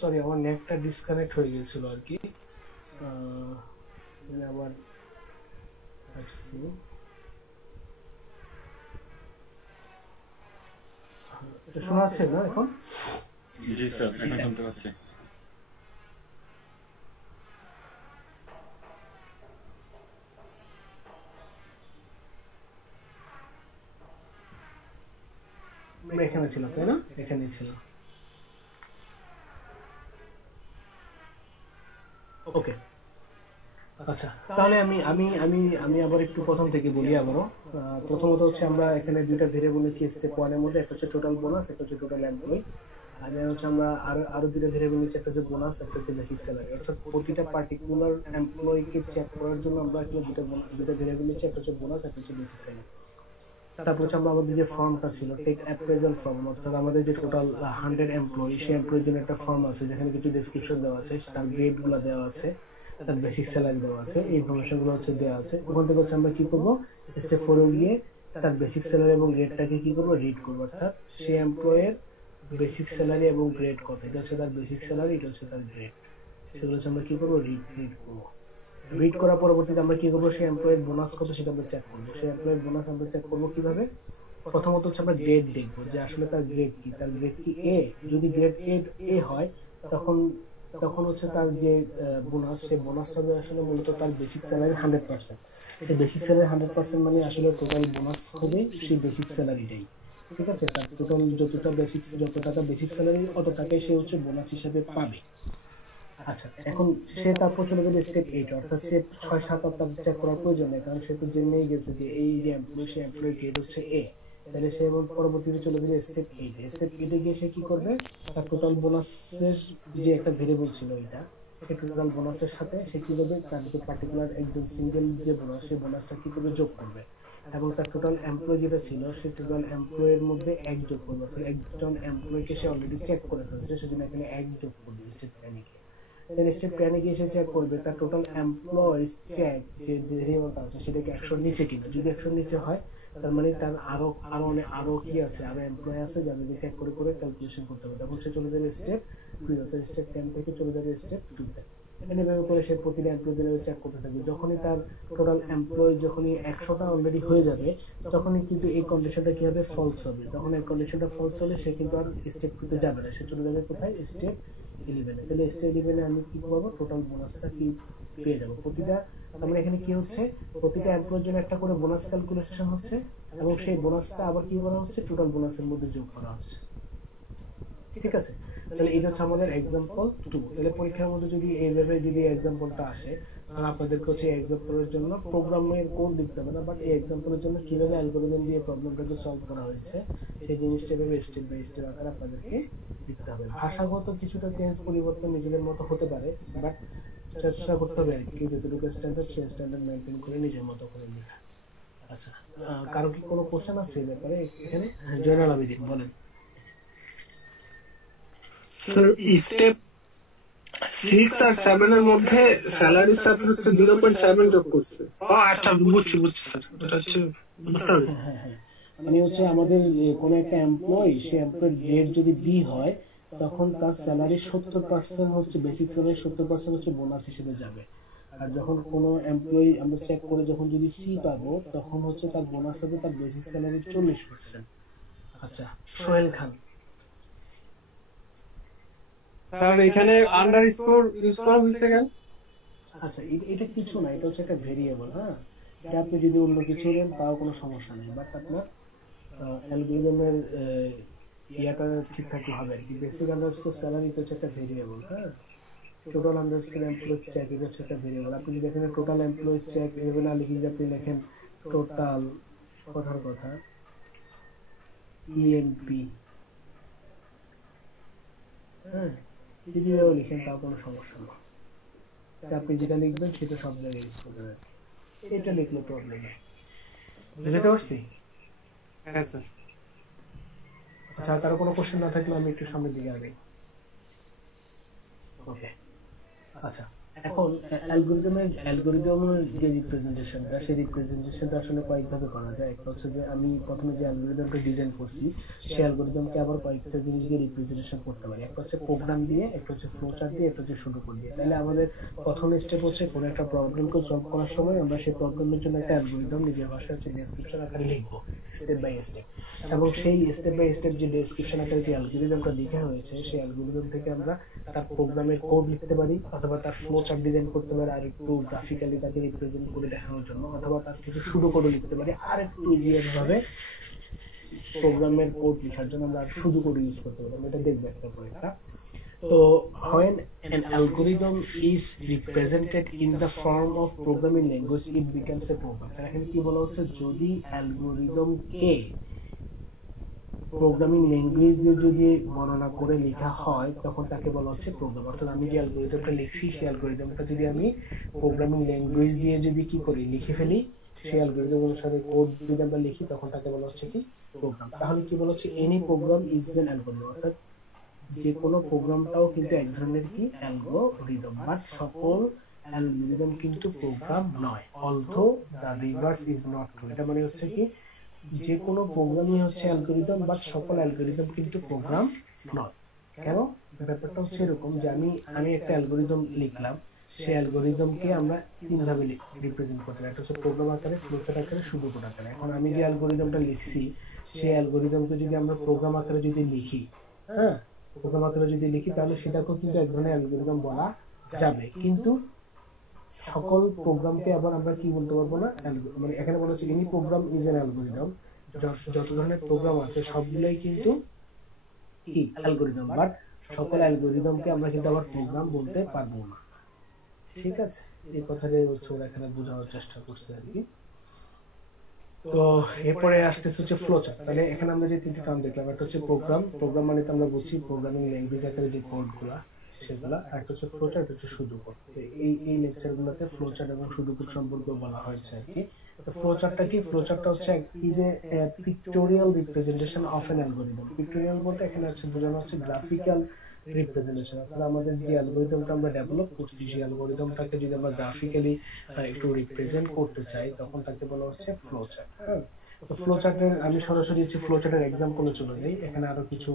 সরি আমার নেটটা ডিসকানেক্ট হয়ে গিয়েছিল আর কি। আবার আসছি, শোনা যাচ্ছে না এখন? জি স্যার, এখন শুনতে পাচ্ছি। এখানে ছিল তাই না, এখানে ছিল। ওকে আচ্ছা, তাহলে আমি আমি আমি আমি আবার একটু প্রথম থেকে বলি আবারও। প্রথমত হচ্ছে আমরা এখানে দুইটা ভেরিয়েবল নিচ্ছি স্টেপ 1 এর মধ্যে, একটা হচ্ছে টোটাল বোনাস, একটা হচ্ছে টোটাল এমপ্লয়। আর দেন হচ্ছে আমরা আরো দুইটা ভেরিয়েবল নিচ্ছি, একটা হচ্ছে বোনাস, একটা হচ্ছে বেসিক স্যালারি। অর্থাৎ প্রতিটা পার্টিকুলার এমপ্লয়কে চেক করার জন্য আমরা এখানে দুইটা ভেরিয়েবল নিচ্ছি, একটা হচ্ছে বোনাস, একটা হচ্ছে বেসিক স্যালারি। তারপর হচ্ছে আমরা আমাদের যে ফর্মটা ছিল টেক অ্যাপ্রেজাল ফর্ম, অর্থাৎ আমাদের যে টোটাল 100 এমপ্লয়ি, সেই এমপ্লয়ির জন্য একটা ফর্ম আছে যেখানে কিছু ডেসক্রিপশন দেওয়া আছে, তার গ্রেডগুলো দেওয়া আছে, তার বেসিক স্যালারি দেওয়া আছে, এই ইনফরমেশনগুলো হচ্ছে দেওয়া আছে। ওখান থেকে হচ্ছে আমরা কি করব, স্টেপ 4-এ গিয়ে তার বেসিক স্যালারি এবং গ্রেডটাকে কি করব, রিড করব। অর্থাৎ সেই এমপ্লয়ের বেসিক স্যালারি এবং গ্রেড কত, এটা হচ্ছে তার বেসিক স্যালারি, এটা হচ্ছে তার গ্রেড, সেগুলো হচ্ছে আমরা কি করব, রিড করব। রিড করার পরবর্তীতে আমরা কি করবো, সেই এমপ্লয়ের বোনাস কত সেটা আমরা চেক করবো। সেই এমপ্লয়ের বোনাস আমরা চেক করবো কিভাবে, প্রথমত হচ্ছে আমরা গ্রেড দেখবো যে আসলে তার গ্রেড কি, তার গ্রেড কি এ। যদি গ্রেড এ হয় তখন তখন হচ্ছে তার যে বোনাস, সে বোনাসটা হবে আসলে মূলত তার বেসিক স্যালারি 100%। এটা বেসিক স্যালারি 100% মানে আসলে টোটাল বোনাস হবে সেই বেসিক স্যালারিটাই। ঠিক আছে, তার টোটাল যত টাকা বেসিক স্যালারি অত টাকাই সে হচ্ছে বোনাস হিসেবে পাবে। আচ্ছা, এখন সে তারপর চলে যাবে স্টেপ 8, অর্থাৎ সে 6, 7 আর তার চেক করার প্রয়োজন নেই, কারণ সে তো জেনেই গেছে যে এই যে এমপ্লয়ি, সে এমপ্লয়ি গ্রেড হচ্ছে এ। তাহলে সে এবার পরবর্তীতে চলে যাবে স্টেপ 8। স্টেপ 8 গিয়ে সে কি করবে, তার টোটাল বোনাসের যে একটা ভেরিয়েবল ছিল এটা, সেই টোটাল বোনাসের সাথে সে কি করবে, তার যে পার্টিকুলার একজন সিঙ্গেল যে বোনাস, সেই বোনাসটা কি করবে, যোগ করবে। এবং তার টোটাল এমপ্লয় যেটা ছিল, সেই টোটাল এমপ্লয়ের মধ্যে এক যোগ করবে। অর্থাৎ একজন এমপ্লয়কে সে অলরেডি চেক করে ফেলছে, সেজন্য এখানে এক যোগ করবে স্টেপ 10 কে। স্টেপ 10 গিয়ে সে চেক করবে তার টোটাল এমপ্লয়িজ চেক যে ভেরিয়েবলটা আছে সেটা কি 100 নিচে কিনা। যদি 100 নিচে হয় তার মানে তার আরো কি আছে, আরো এমপ্লয় আছে যাদেরকে চেক করে করে ক্যালকুলেশন করতে হবে। তখন সে চলে যাবে স্টেপ 2, অর্থাৎ স্টেপ 10 থেকে চলে যাবে স্টেপ 2 তে। এইভাবে করে সে প্রতিটা এমপ্লয়ীদের চেক করতে থাকবে। যখনই তার টোটাল এমপ্লয় যখনই 100টা অলরেডি হয়ে যাবে, তখনই কিন্তু এই কন্ডিশনটা কি হবে, ফলস হবে। তখন এই কন্ডিশনটা ফলস হলে সে কিন্তু আর স্টেপ 2 তে যাবে না, সে চলে যাবে কোথায়, স্টেপ 11। তাহলে স্টেপ 11 আমি কি পাবো, টোটাল বোনাসটা কি পেয়ে যাবো প্রতিটা। তার মানে এখানে কি হচ্ছে, প্রতিটা এমপ্লয়ের জন্য একটা করে বোনাস ক্যালকুলেশন হচ্ছে, এবং সেই বোনাসটা আবার কি করা হচ্ছে, টোটাল বোনাসের মধ্যে যোগ করা হচ্ছে। ঠিক আছে, তাহলে এটা হচ্ছে আমাদের एग्जांपल 2। তাহলে পরীক্ষার মধ্যে যদি এইভাবে যদি एग्जांपलটা আসে, তাহলে আপনাদেরকে হচ্ছে एग्जांपलের জন্য প্রোগ্রামের কোড লিখতে হবে না, বাট এই एग्जांपलের জন্য কিভাবে অ্যালগরিদম দিয়ে প্রবলেমটাকে সলভ করা হয়েছে সেই জিনিসটা এভাবে স্টেপ বাই স্টেপ আকারে আপনাদেরকে লিখতে হবে। ভাষাগত কিছুটা চেঞ্জ পরিবর্তন নিজেদের মতো হতে পারে, বাট চেষ্টা করতে হবে আর কি যতটুকু স্ট্যান্ডার্ড, সেই স্ট্যান্ডার্ড মেইনটেইন করে নিজের মতো করে লেখা। আচ্ছা, কারো কি কোনো কোশ্চেন আছে এই ব্যাপারে এখানে? জয়নাল আবেদিন বলেন। স্যার স্টেপ 6 আর 7 এর মধ্যে স্যালারির সাথে হচ্ছে 0.7 যোগ করছে। ও আচ্ছা, বুঝছি স্যার, এটা হচ্ছে বুঝতে হবে। হ্যাঁ হ্যাঁ, মানে হচ্ছে আমাদের কোনো একটা এমপ্লয়ি, সে এমপ্লয়ের গ্রেড যদি বি হয়, তখন তার স্যালারি 70% হচ্ছে বেসিক স্যালারি, 70% হচ্ছে বোনাস হিসেবে যাবে। আর যখন কোনো এমপ্লয়ি আমরা চেক করে যখন যদি সি পাবো, তখন হচ্ছে তার বোনাস হবে তার বেসিক স্যালারির 40%। আচ্ছা, সোহেল খান। স্যার এখানে আন্ডারস্কোর ইউজ করা হয়েছে কেন? আচ্ছা, এটা কিছু না, এটা হচ্ছে একটা ভেরিয়েবল। হ্যাঁ, এটা আপনি যদি অন্য কিছু দেন তাও কোনো সমস্যা নেই, বাট আপনার অ্যালগরিদমের ইয়াটা ঠিক থাকলে হবে আর কি। বেসিক আন্ডারস্কোর স্যালারি এটা হচ্ছে একটা ভেরিয়েবল। হ্যাঁ, টোটাল আন্ডারস্কোর এমপ্লয়িজ চেক এটা হচ্ছে একটা ভেরিয়েবল। আপনি যদি এখানে টোটাল এমপ্লয়িজ চেক এভাবে না লিখে যদি আপনি লেখেন টোটাল কথার কথা ইএমপি, হ্যাঁ, যদি এভাবে লিখেন তাও কোনো সমস্যা না। আপনি যেটা লিখবেন সেটা সব জায়গায় ইউজ করবেন আর কি। এটা লিখলে প্রবলেম নেই। বুঝতে পারছি? হ্যাঁ স্যার। আচ্ছা, কারো কোনো কোশ্চেন না থাকলে আমি একটু সামনের দিকে আগাই। ওকে, আচ্ছা, এখন অ্যালগরিদমের যে রিপ্রেজেন্টেশনটা, সেই রিপ্রেজেন্টেশনটা আসলে কয়েকভাবে করা যায়। একটা হচ্ছে যে আমি প্রথমে যে অ্যালগরিদমটা ডিজাইন করছি, সেই অ্যালগরিদমকে আবার কয়েকটা জিনিস দিয়ে রিপ্রেজেন্টেশন করতে পারি। একটা হচ্ছে প্রোগ্রাম দিয়ে, একটা হচ্ছে ফ্লো চার্ট দিয়ে, একটা হচ্ছে শুরু করে দিয়ে। তাহলে আমাদের প্রথম স্টেপ হচ্ছে কোনো একটা প্রবলেমকে সলভ করার সময় আমরা সেই প্রবলেমের জন্য একটা অ্যালগরিদম নিজের ভাষায় হচ্ছে ডেসক্রিপশন আকারে লিখবো স্টেপ বাই স্টেপ, এবং সেই স্টেপ বাই স্টেপ যে ডেসক্রিপশন আকারে যে অ্যালগরিদমটা লেখা হয়েছে, সেই অ্যালগরিদম থেকে আমরা তার প্রোগ্রামের কোড লিখতে পারি, অথবা তার ফ্লো চার্ট ডিজাইন করতে পারি আর একটু গ্রাফিক্যালি তাকে রিপ্রেজেন্ট করে দেখানোর জন্য, অথবা তার কিছু শুরু করে লিখতে পারি আর একটু ইজিয়ার ভাবে প্রোগ্রামের কোড লেখার জন্য আমরা শুধু করে ইউজ করতে পারি। এটা দেখবো একটা পর একটা। তো when an algorithm is represented in the form of programming language, it becomes a program। এখানে কি বলা হচ্ছে, যদি অ্যালগরিদমকে প্রোগ্রামিং ল্যাঙ্গুয়েজ দিয়ে যদি বর্ণনা করে লেখা হয়, তখন তাকে বলা হচ্ছে প্রোগ্রাম। অর্থাৎ আমি যে অ্যালগরিদমটা লিখছি, সেই অ্যালগরিদমটা যদি আমি প্রোগ্রামিং ল্যাঙ্গুয়েজ দিয়ে যদি কি করি, লিখে ফেলি, সেই অ্যালগরিদম অনুসারে কোড যদি আমরা লিখি, তখন তাকে বলা হচ্ছে কি, প্রোগ্রাম। তাহলে কি বলা হচ্ছে, any program is an algorithm. অর্থাৎ যে কোনো প্রোগ্রামটাও কিন্তু এক ধরনের কি, অ্যালগরিদম। বাট সকল অ্যালগরিদম কিন্তু প্রোগ্রাম নয়, although the reverse is not true. এটা মানে হচ্ছে কি, যে কোনো প্রোগ্রামই হচ্ছে অ্যালগরিদম, বাট সকল অ্যালগরিদম কিন্তু প্রোগ্রাম নয়। কেন? ব্যাপারটা হচ্ছে এরকম যে আমি একটা অ্যালগরিদম লিখলাম, সেই অ্যালগরিদমকে আমরা তিন ভাবে রিপ্রেজেন্ট করতে পারি। একটা হচ্ছে প্রোগ্রাম আকারে, ফ্লোচার্ট আকারে, সুডোকোড আকারে। এখন আমি যে অ্যালগরিদমটা লিখছি, সেই অ্যালগরিদমকে যদি আমরা প্রোগ্রাম আকারে যদি লিখি, হ্যাঁ প্রোগ্রাম আকারে যদি লিখি তাহলে সেটাকেও কিন্তু এক ধরনের অ্যালগরিদম বলা যাবে। কিন্তু সকল প্রোগ্রামকে আবার আমরা কি বলতে পারবো না, মানে এখানে বলা হচ্ছে any program is an algorithm, যত ধরনের প্রোগ্রাম আছে সবগুলোই কিন্তু কি অ্যালগরিদম, বাট সকল অ্যালগরিদমকে আমরা কিন্তু আবার প্রোগ্রাম বলতে পারবো না। ঠিক আছে, এই কথাটাই হচ্ছে ওরা এখানে বোঝানোর চেষ্টা করছে আর কি। তো এরপরে আসতেছে হচ্ছে ফ্লোচার্ট। তাহলে এখানে আমরা যে তিনটি টার্ম দেখলাম, একটা হচ্ছে প্রোগ্রাম, প্রোগ্রাম মানে তো আমরা বুঝি প্রোগ্রামিং ল্যাঙ্গুয়েজ আকারে যে কোডগুলা সেগুলা, আর একটা হচ্ছে ফ্লোচার্ট, হচ্ছে সুডো কোড। এই লেকচারগুলোতে ফ্লোচার্ট এবং সুডো কোড সম্পর্কে বলা হয়েছে আর কি। তো ফ্লোচার্টটা কি? ফ্লোচার্টটা হচ্ছে is a pictorial representation of an algorithm. Pictorial বলতে এখানে হচ্ছে বোঝানো হচ্ছে গ্রাফিক্যাল রিপ্রেজেন্টেশন। অর্থাৎ আমাদের যে অ্যালগরিদমটা আমরা ডেভেলপ করছি, সেই অ্যালগরিদমটাকে যদি আমরা গ্রাফিক্যালি একটু রিপ্রেজেন্ট করতে চাই তখন তাকে বলা হচ্ছে ফ্লোচার্ট। হ্যাঁ, তো ফ্লোচার্টের আমি সরাসরি হচ্ছে ফ্লোচার্টের এক্সাম্পলে চলে যাই। এখানে আরো কিছু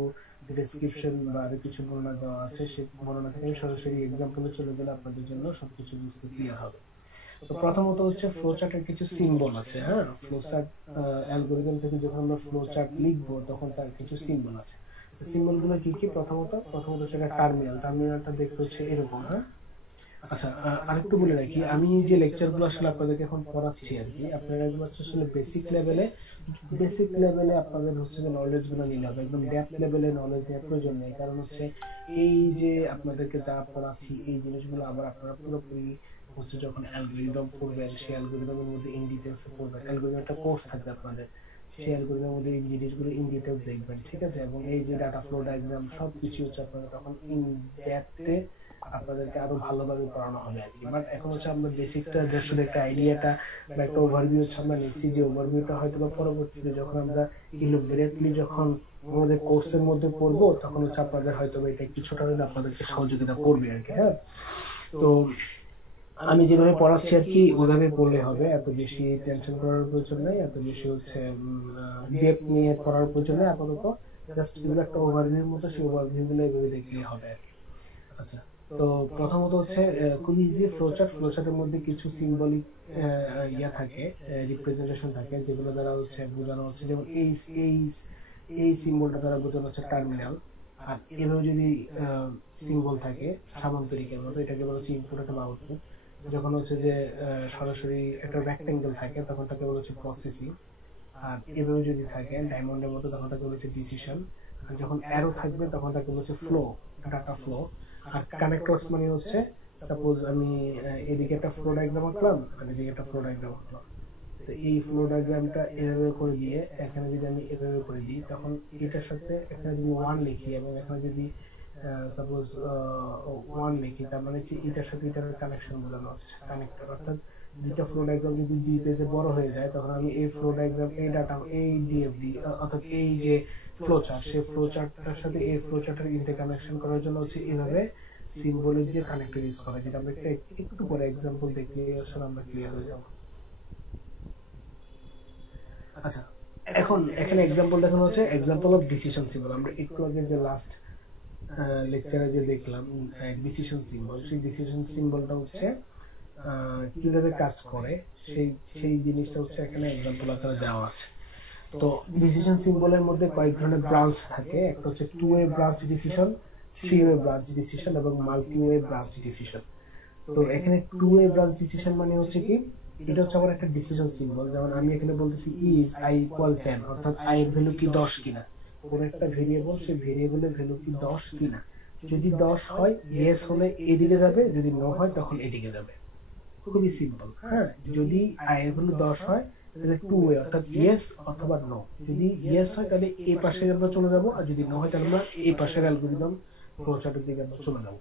ডেসক্রিপশন বা আরো কিছু বর্ণনা দেওয়া আছে, সেই বর্ণনা থেকে আমি সরাসরি এক্সাম্পলে চলে গেলে আপনাদের জন্য সবকিছু বুঝতে ক্লিয়ার হবে। তো প্রথমত হচ্ছে ফ্লোচার্টের কিছু সিম্বল আছে। হ্যাঁ, ফ্লোচার্ট অ্যালগরিদম থেকে যখন আমরা ফ্লোচার্ট লিখবো তখন তার কিছু সিম্বল আছে। সিম্বলগুলো কি কি? প্রথমত সেটা টার্মিনাল। টার্মিনালটা দেখতে হচ্ছে এরকম। হ্যাঁ, আচ্ছা আরেকটু বলে রাখি, আমি যে লেকচারগুলো আসলে আপনাদেরকে এখন পড়াচ্ছি আর কি, আপনারা এগুলো আসলে বেসিক লেভেলে আপনাদের হচ্ছে যে নলেজগুলো নিতে হবে। একদম ডেপথ লেভেলে নলেজ নেওয়ার প্রয়োজন নেই, কারণ হচ্ছে এই যে আপনাদেরকে যা পড়াচ্ছি এই জিনিসগুলো আবার আপনারা পুরোপুরি হচ্ছে যখন অ্যালগরিদম পড়বেন, সেই অ্যালগরিদমের মধ্যে ইন ডিটেইলস পড়বেন। অ্যালগরিদম একটা কোর্স থাকবে আপনাদের, সেই অ্যালগরিদমের মধ্যে এই জিনিসগুলো ইন ডিটেইলস দেখবেন। ঠিক আছে, এবং এই যে ডাটা ফ্লো ডায়াগ্রাম সব কিছু হচ্ছে আপনারা তখন ইন ডেপথে আপনাদেরকে আরো ভালোভাবে পড়ানো হবে আর কি। বাট এখন হচ্ছে আমরা বেসিকটা জাস্ট একটা আইডিয়াটা বা একটা ওভারভিউ হচ্ছে আমরা নিচ্ছি, যে ওভারভিউটা হয়তো বা পরবর্তীতে যখন আমরা ইনোভেটিভলি যখন আমাদের কোর্সের মধ্যে পড়বো তখন হচ্ছে আপনাদের হয়তো এটা কিছুটা হলে আপনাদেরকে সহযোগিতা করবে আর কি। হ্যাঁ, তো আমি যেভাবে পড়াচ্ছি আর কি ওইভাবে পড়লে হবে, এত বেশি টেনশন করার প্রয়োজন নেই, এত বেশি হচ্ছে ডেপথ নিয়ে পড়ার প্রয়োজন নেই। আপাতত জাস্ট এগুলো একটা ওভারভিউর মতো, সেই ওভারভিউ গুলো এভাবে দেখলেই হবে আর কি। আচ্ছা, তো প্রথমত হচ্ছে খুব ইজি ফ্লোচার্টের মধ্যে কিছু সিম্বলিক ইয়া থাকে, রিপ্রেজেন্টেশন থাকে, যেগুলো দ্বারা হচ্ছে বোঝানো হচ্ছে, যেমন এই সিম্বলটা দ্বারা বোঝানো হচ্ছে টার্মিনাল। আর এভাবে যদি সিম্বল থাকে সামান্তরিকের মতো, এটাকে বলা হচ্ছে ইনপুট অথবা আউটপুট। যখন হচ্ছে যে সরাসরি একটা রেক্টেঙ্গেল থাকে তখন তাকে বলা হচ্ছে প্রসেসিং। আর এভাবে যদি থাকে ডায়মন্ডের মতো তখন তাকে বলা হচ্ছে ডিসিশন। আর যখন অ্যারো থাকবে তখন তাকে বলা হচ্ছে ফ্লো, ডাটা ফ্লো। আর কানেক্টরস মানে হচ্ছে সাপোজ আমি এদিকে একটা ফ্লো ডায়াগ্রাম আঁকলাম আর এদিকে একটা ফ্লো ডায়াগ্রাম আঁকলাম, তো এই ফ্লো ডায়াগ্রামটা এভাবে করে দিয়ে এখানে যদি আমি এভাবে করে দিই তখন এটার সাথে এখানে যদি 1 লিখি এবং এখানে যদি সাপোজ 1 লিখি, তার মানে হচ্ছে এটার সাথে এটার কানেকশন বোঝানো হচ্ছে কানেক্টর। অর্থাৎ দুইটা ফ্লো ডায়াগ্রাম যদি দুই পেজে বড় হয়ে যায় তখন আমি এই ফ্লো ডায়াগ্রাম, এই ডাটা, এই ডিএফডি অর্থাৎ এই যে ফ্লোচার্ট, সেই ফ্লোচার্টটার সাথে এই ফ্লোচার্টের ইন্টারকানেকশন করার জন্য হচ্ছে এইভাবে সিম্বলিক যে কানেক্টর ইউজ করা, যেটা আমরা একটু পরে এক্সাম্পল দেখলে আসলে আমরা ক্লিয়ার হয়ে যাব। আচ্ছা, এখন এখানে এক্সাম্পল দেখানো হচ্ছে এক্সাম্পল অফ ডিসিশন সিম্বল। আমরা একটু আগে যে লাস্ট লেকচারে যে দেখলাম ডিসিশন সিম্বল, সেই ডিসিশন সিম্বলটা হচ্ছে কিভাবে কাজ করে সেই জিনিসটা হচ্ছে এখানে এক্সাম্পল আকারে দেওয়া আছে। তো ডিসিশন সিম্বলের মধ্যে কয়েক ধরনের ব্রাঞ্চ থাকে, একটা হচ্ছে 2-way branch decision, 3-way branch decision এবং মাল্টি-ওয়ে ব্রাঞ্চ ডিসিশন। তো এখানে 2-way ব্রাঞ্চ ডিসিশন মানে হচ্ছে কি, এটা হচ্ছে আমার একটা ডিসিশন সিম্বল। যেমন আমি এখানে বলতেছি ইজ আই ইকুয়াল 10, অর্থাৎ আই এর ভ্যালু কি 10 কিনা, কোন একটা ভেরিয়েবল, সেই ভেরিয়েবলের ভ্যালু কি 10 কিনা। যদি 10 হয় ইয়েস হলে এদিকে যাবে, যদি নো হয় তখন এদিকে যাবে। খুবই সিম্পল। হ্যাঁ, যদি আই এর ভ্যালু 10 হয় তাহলে 2-way অর্থাৎ ইয়েস অথবা নো। যদি ইয়েস হয় তাহলে এই পাশে আমরা চলে যাব, আর যদি নো হয় তাহলে আমরা এই পাশের অ্যালগরিদম ফ্লোচার্টের দিকে আমরা চলে যাব।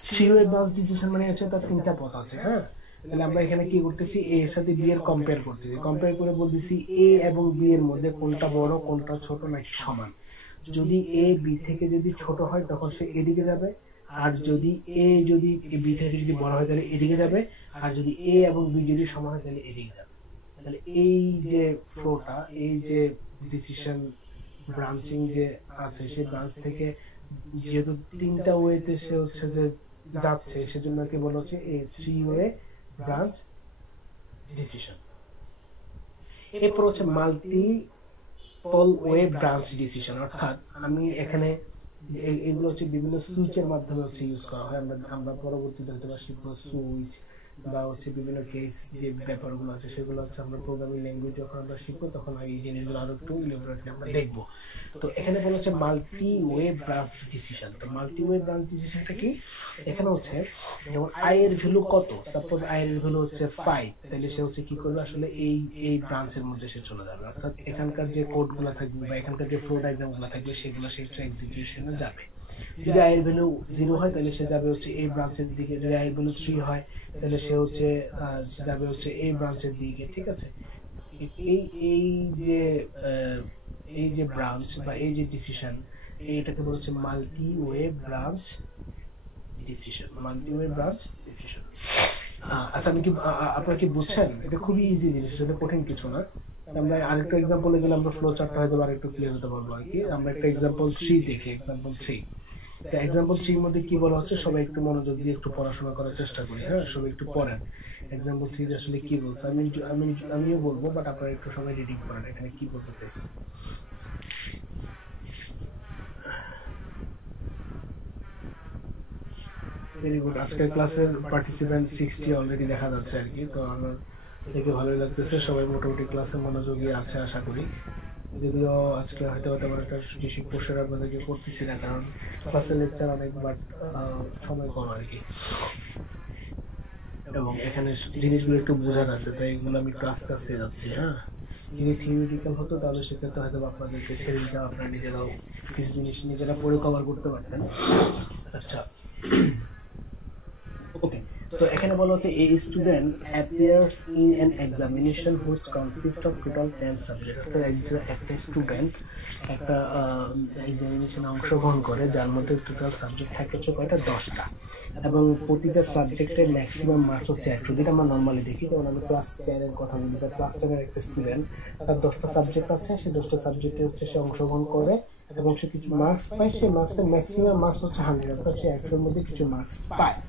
3-way ব্রাঞ্চ ডিসিশন মানে হচ্ছে তার তিনটা পথ আছে। হ্যাঁ, তাহলে আমরা এখানে কি করতেছি, এ এর সাথে বি এর কম্পেয়ার করতেছি, কম্পেয়ার করে বলতেছি এ এবং বি এর মধ্যে কোনটা বড় কোনটা ছোট নাকি সমান। যদি এ বি থেকে যদি ছোট হয় তখন সে এদিকে যাবে, আর যদি বি থেকে যদি বড় হয় তাহলে এদিকে যাবে, আর যদি এ এবং বি যদি সমান হয় তাহলে এদিকে যাবে। তাহলে এই যে ফ্লোটা, এই যে ডিসিশন ব্রাঞ্চিং যে আছে, সেই ব্রাঞ্চ থেকে যেহেতু তিনটা ওয়েতে সে হচ্ছে যে যাচ্ছে, সেজন্য কি বলা হচ্ছে এই 3-way ব্রাঞ্চ ডিসিশন। এরপর হচ্ছে multi multiple way branch decision, অর্থাৎ আমি এখানে এগুলো হচ্ছে বিভিন্ন সুইচের মাধ্যমে হচ্ছে ইউজ করা হয়। আমরা পরবর্তীতে হয়তো বা শিখবো সুইচ বা হচ্ছে বিভিন্ন কেস যে ব্যাপারগুলো আছে সেগুলো হচ্ছে আমরা প্রোগ্রামিং ল্যাঙ্গুয়েজ যখন আমরা শিখবো তখন এই জিনিসগুলো আরো একটু ইলাবোরেটলি আমরা দেখবো। তো এখানে বলা হচ্ছে মাল্টি ওয়ে ব্রাঞ্চ ডিসিশন। তো মাল্টি ওয়ে ব্রাঞ্চ ডিসিশনটা কি? এখানে হচ্ছে যেমন আই এর ভ্যালু কত, সাপোজ আই এর ভ্যালু হচ্ছে 5, তাহলে সে হচ্ছে কি করবে আসলে এই ব্রাঞ্চের মধ্যে সে চলে যাবে, অর্থাৎ এখানকার যে কোডগুলো থাকবে বা এখানকার যে ফ্লো ডায়াগ্রামগুলো থাকবে সেগুলো সে এক্সিকিউশনে যাবে। যদি আই এর ভ্যালু 0 হয় তাহলে সে যাবে হচ্ছে এই ব্রাঞ্চের দিকে, যদি আই এর ভ্যালু 3 হয় তাহলে সে হচ্ছে যাবে হচ্ছে এই ব্রাঞ্চের দিকে। ঠিক আছে, এই যে এই যে ব্রাঞ্চ বা এই যে ডিসিশন, এইটাকে বলা হচ্ছে multi way branch decision. Multi way branch decision. আচ্ছা, আমি কি আপনারা কি বুঝছেন? এটা খুবই ইজি জিনিস, এটা কঠিন কিছু না। আমরা আরেকটা এক্সাম্পলে গেলে আমরা ফ্লো চার্টটা হয়তো আরেকটু ক্লিয়ার হতে পারবো আর কি। আমরা একটা এক্সাম্পল 3 দেখি, এক্সাম্পল 3। তো এক্সাম্পল 3 এর মধ্যে কি বলা হচ্ছে সবাই একটু মনোযোগ দিয়ে একটু পড়াশোনা করার চেষ্টা করি। হ্যাঁ, সবাই একটু পড়েন এক্সাম্পল 3 তে আসলে কি বলছে। আমিও বলবো, বাট আপনারা একটু সবাই রিডিং করেন এখানে কি বলতে চাইছে। Very good. আজকের ক্লাসের পার্টিসিপেন্ট 60 অলরেডি দেখা যাচ্ছে আর কি। তো আমার দেখে ভালোই লাগতেছে, সবাই মোটামুটি ক্লাসে মনোযোগী আছে আশা করি। যদিও আজকে হয়তো তেমন একটা বেশি কোশ্চেন আপনাদেরকে করতেছি না, কারণ ক্লাসের লেকচার অনেক, বাট সময় কম আর কি, এবং এখানে জিনিসগুলো একটু বোঝার আছে, তাই এগুলো আমি একটু আস্তে আস্তে যাচ্ছি। হ্যাঁ, যদি থিওরিটিক্যাল হতো তাহলে সেক্ষেত্রে হয়তো আপনাদেরকে ছেড়ে দিতে, আপনারা নিজেরাও কিছু জিনিস নিজেরা পড়ে কভার করতে পারতেন। আচ্ছা, ওকে। তো এখানে বলা হচ্ছে a student appears in an examination which consists of total 10 subjects। অর্থাৎ একটা স্টুডেন্ট একটা এক্সামিনেশনে অংশগ্রহণ করে যার মধ্যে টোটাল সাবজেক্ট থাকে হচ্ছে কয়টা, 10টা, এবং প্রতিটা সাবজেক্টের ম্যাক্সিমাম মার্কস হচ্ছে 100। যেটা আমরা নর্মালি দেখি, যেমন আমি ক্লাস 10 এর কথা বলি, বা ক্লাস 10 এর একটা স্টুডেন্ট, তার 10টা সাবজেক্ট আছে, সেই 10টা সাবজেক্টে হচ্ছে সে অংশগ্রহণ করে এবং সে কিছু মার্কস পায়। সেই মার্কসের ম্যাক্সিমাম মার্কস হচ্ছে 100, অর্থাৎ সে 100 এর মধ্যে কিছু মার্কস পায়।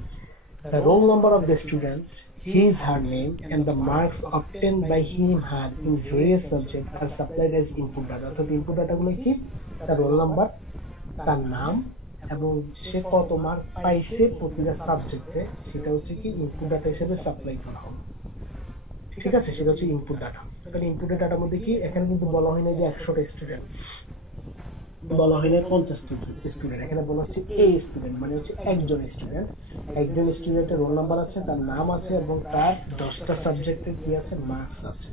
The roll number of the student, his her name, and the marks obtained by him her in various subjects are supplied as input data। অর্থাৎ ইনপুট ডাটাগুলো কি, তার রোল নাম্বার, তার নাম এবং সে কত মার্ক পাইছে প্রতিটা সাবজেক্টে, সেটা হচ্ছে কি ইনপুট ডাটা হিসেবে সাপ্লাই করা হবে। ঠিক আছে, সেটা হচ্ছে ইনপুট ডাটা। তাহলে ইনপুট ডাটার মধ্যে কি, এখানে কিন্তু বলা হয় না যে 100টা স্টুডেন্ট, বলা হয় না 50টা স্টুডেন্ট, এখানে বলা হচ্ছে এ স্টুডেন্ট, মানে হচ্ছে একজন স্টুডেন্ট। একজন স্টুডেন্টের রোল নাম্বার আছে, তার নাম আছে এবং তার 10টা সাবজেক্টের কি আছে, মার্কস আছে।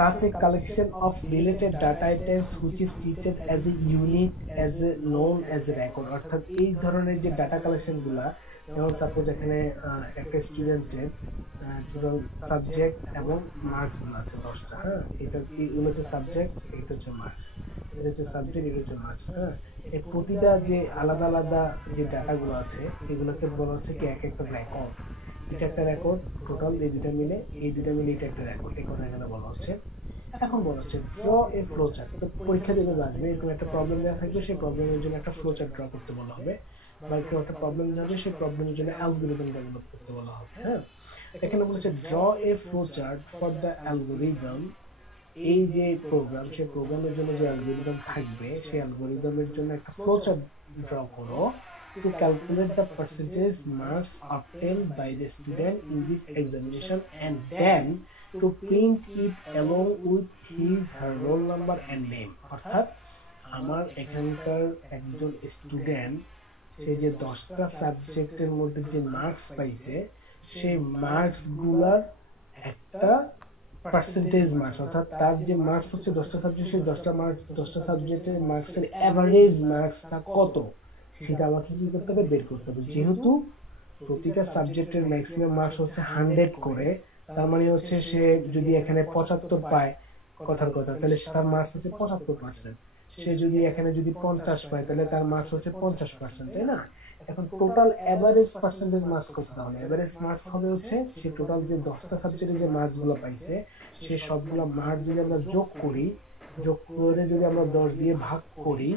Such a collection of related data items which is treated as a unit as a known as a record। অর্থাৎ এই ধরনের যে ডাটা কালেকশন গুলা, যেমন সাপোজ এখানে একটা স্টুডেন্টের টোটাল সাবজেক্ট এবং মার্কস গুলো আছে 10টা। হ্যাঁ, এটা এগুলো হচ্ছে সাবজেক্ট, এটা হচ্ছে মার্কস, এটা হচ্ছে সাবজেক্ট, এটা হচ্ছে মার্কস। হ্যাঁ, এই প্রতিটা যে আলাদা আলাদা যে ডাটাগুলো আছে এগুলোকে বলা হচ্ছে কি এক একটা রেকর্ড। এটা একটা রেকর্ড, টোটাল এই দুটা মিলে এটা একটা রেকর্ড, এই কথা এখানে বলা হচ্ছে। এখন বলা হচ্ছে ড্র এ ফ্লো চার্ট। তো পরীক্ষা দেবে আসবে, এরকম একটা প্রবলেম দেওয়া থাকবে, সেই প্রবলেমের জন্য একটা ফ্লো চার্ট ড্র করতে বলা হবে, বা এরকম একটা প্রবলেম দেওয়া, সেই প্রবলেমের জন্য অ্যালগরিদম ডেভেলপ করতে বলা হবে। হ্যাঁ, এখানে বলছে draw A flow chart for the algorithm. এই যে প্রোগ্রাম, সেই প্রোগ্রামের জন্য যে অ্যালগরিদম থাকবে, সেই অ্যালগরিদমের জন্য একটা ফ্লো চার্ট ড্র করো to calculate the percentage marks obtained by the student in this examination, and then to print it along with his her roll number and name। অর্থাৎ আমার এখানকার একজন স্টুডেন্ট, সে যে 10টা সাবজেক্টের মধ্যে যে মার্কস পাইছে, সেই মার্কস গুলার একটা পার্সেন্টেজ মার্কস, অর্থাৎ তার যে মার্কস হচ্ছে 10টা সাবজেক্ট, সেই 10টা সাবজেক্টের মার্কসের এভারেজ মার্কসটা কত, সেটা আমাকে কি করতে হবে, বের করতে হবে। যেহেতু প্রতিটা সাবজেক্টের ম্যাক্সিমাম মার্কস হচ্ছে 100 করে, তার মানে হচ্ছে সে যদি এখানে 75 পায়, কথার কথা, তাহলে তার মার্কস হচ্ছে 75%। সে যদি এখানে যদি 50 পায়, তাহলে তার মার্কস হচ্ছে 50%, তাই না? এখন টোটাল এভারেজ পার্সেন্টেজ মার্কস কত, তাহলে এভারেজ মার্কস হবে হচ্ছে সে টোটাল যে 10টা সাবজেক্টে যে মার্কস গুলো পাইছে, সেই সবগুলো মার্কস যদি আমরা যোগ করি, যোগ করে যদি আমরা 10 দিয়ে ভাগ করি,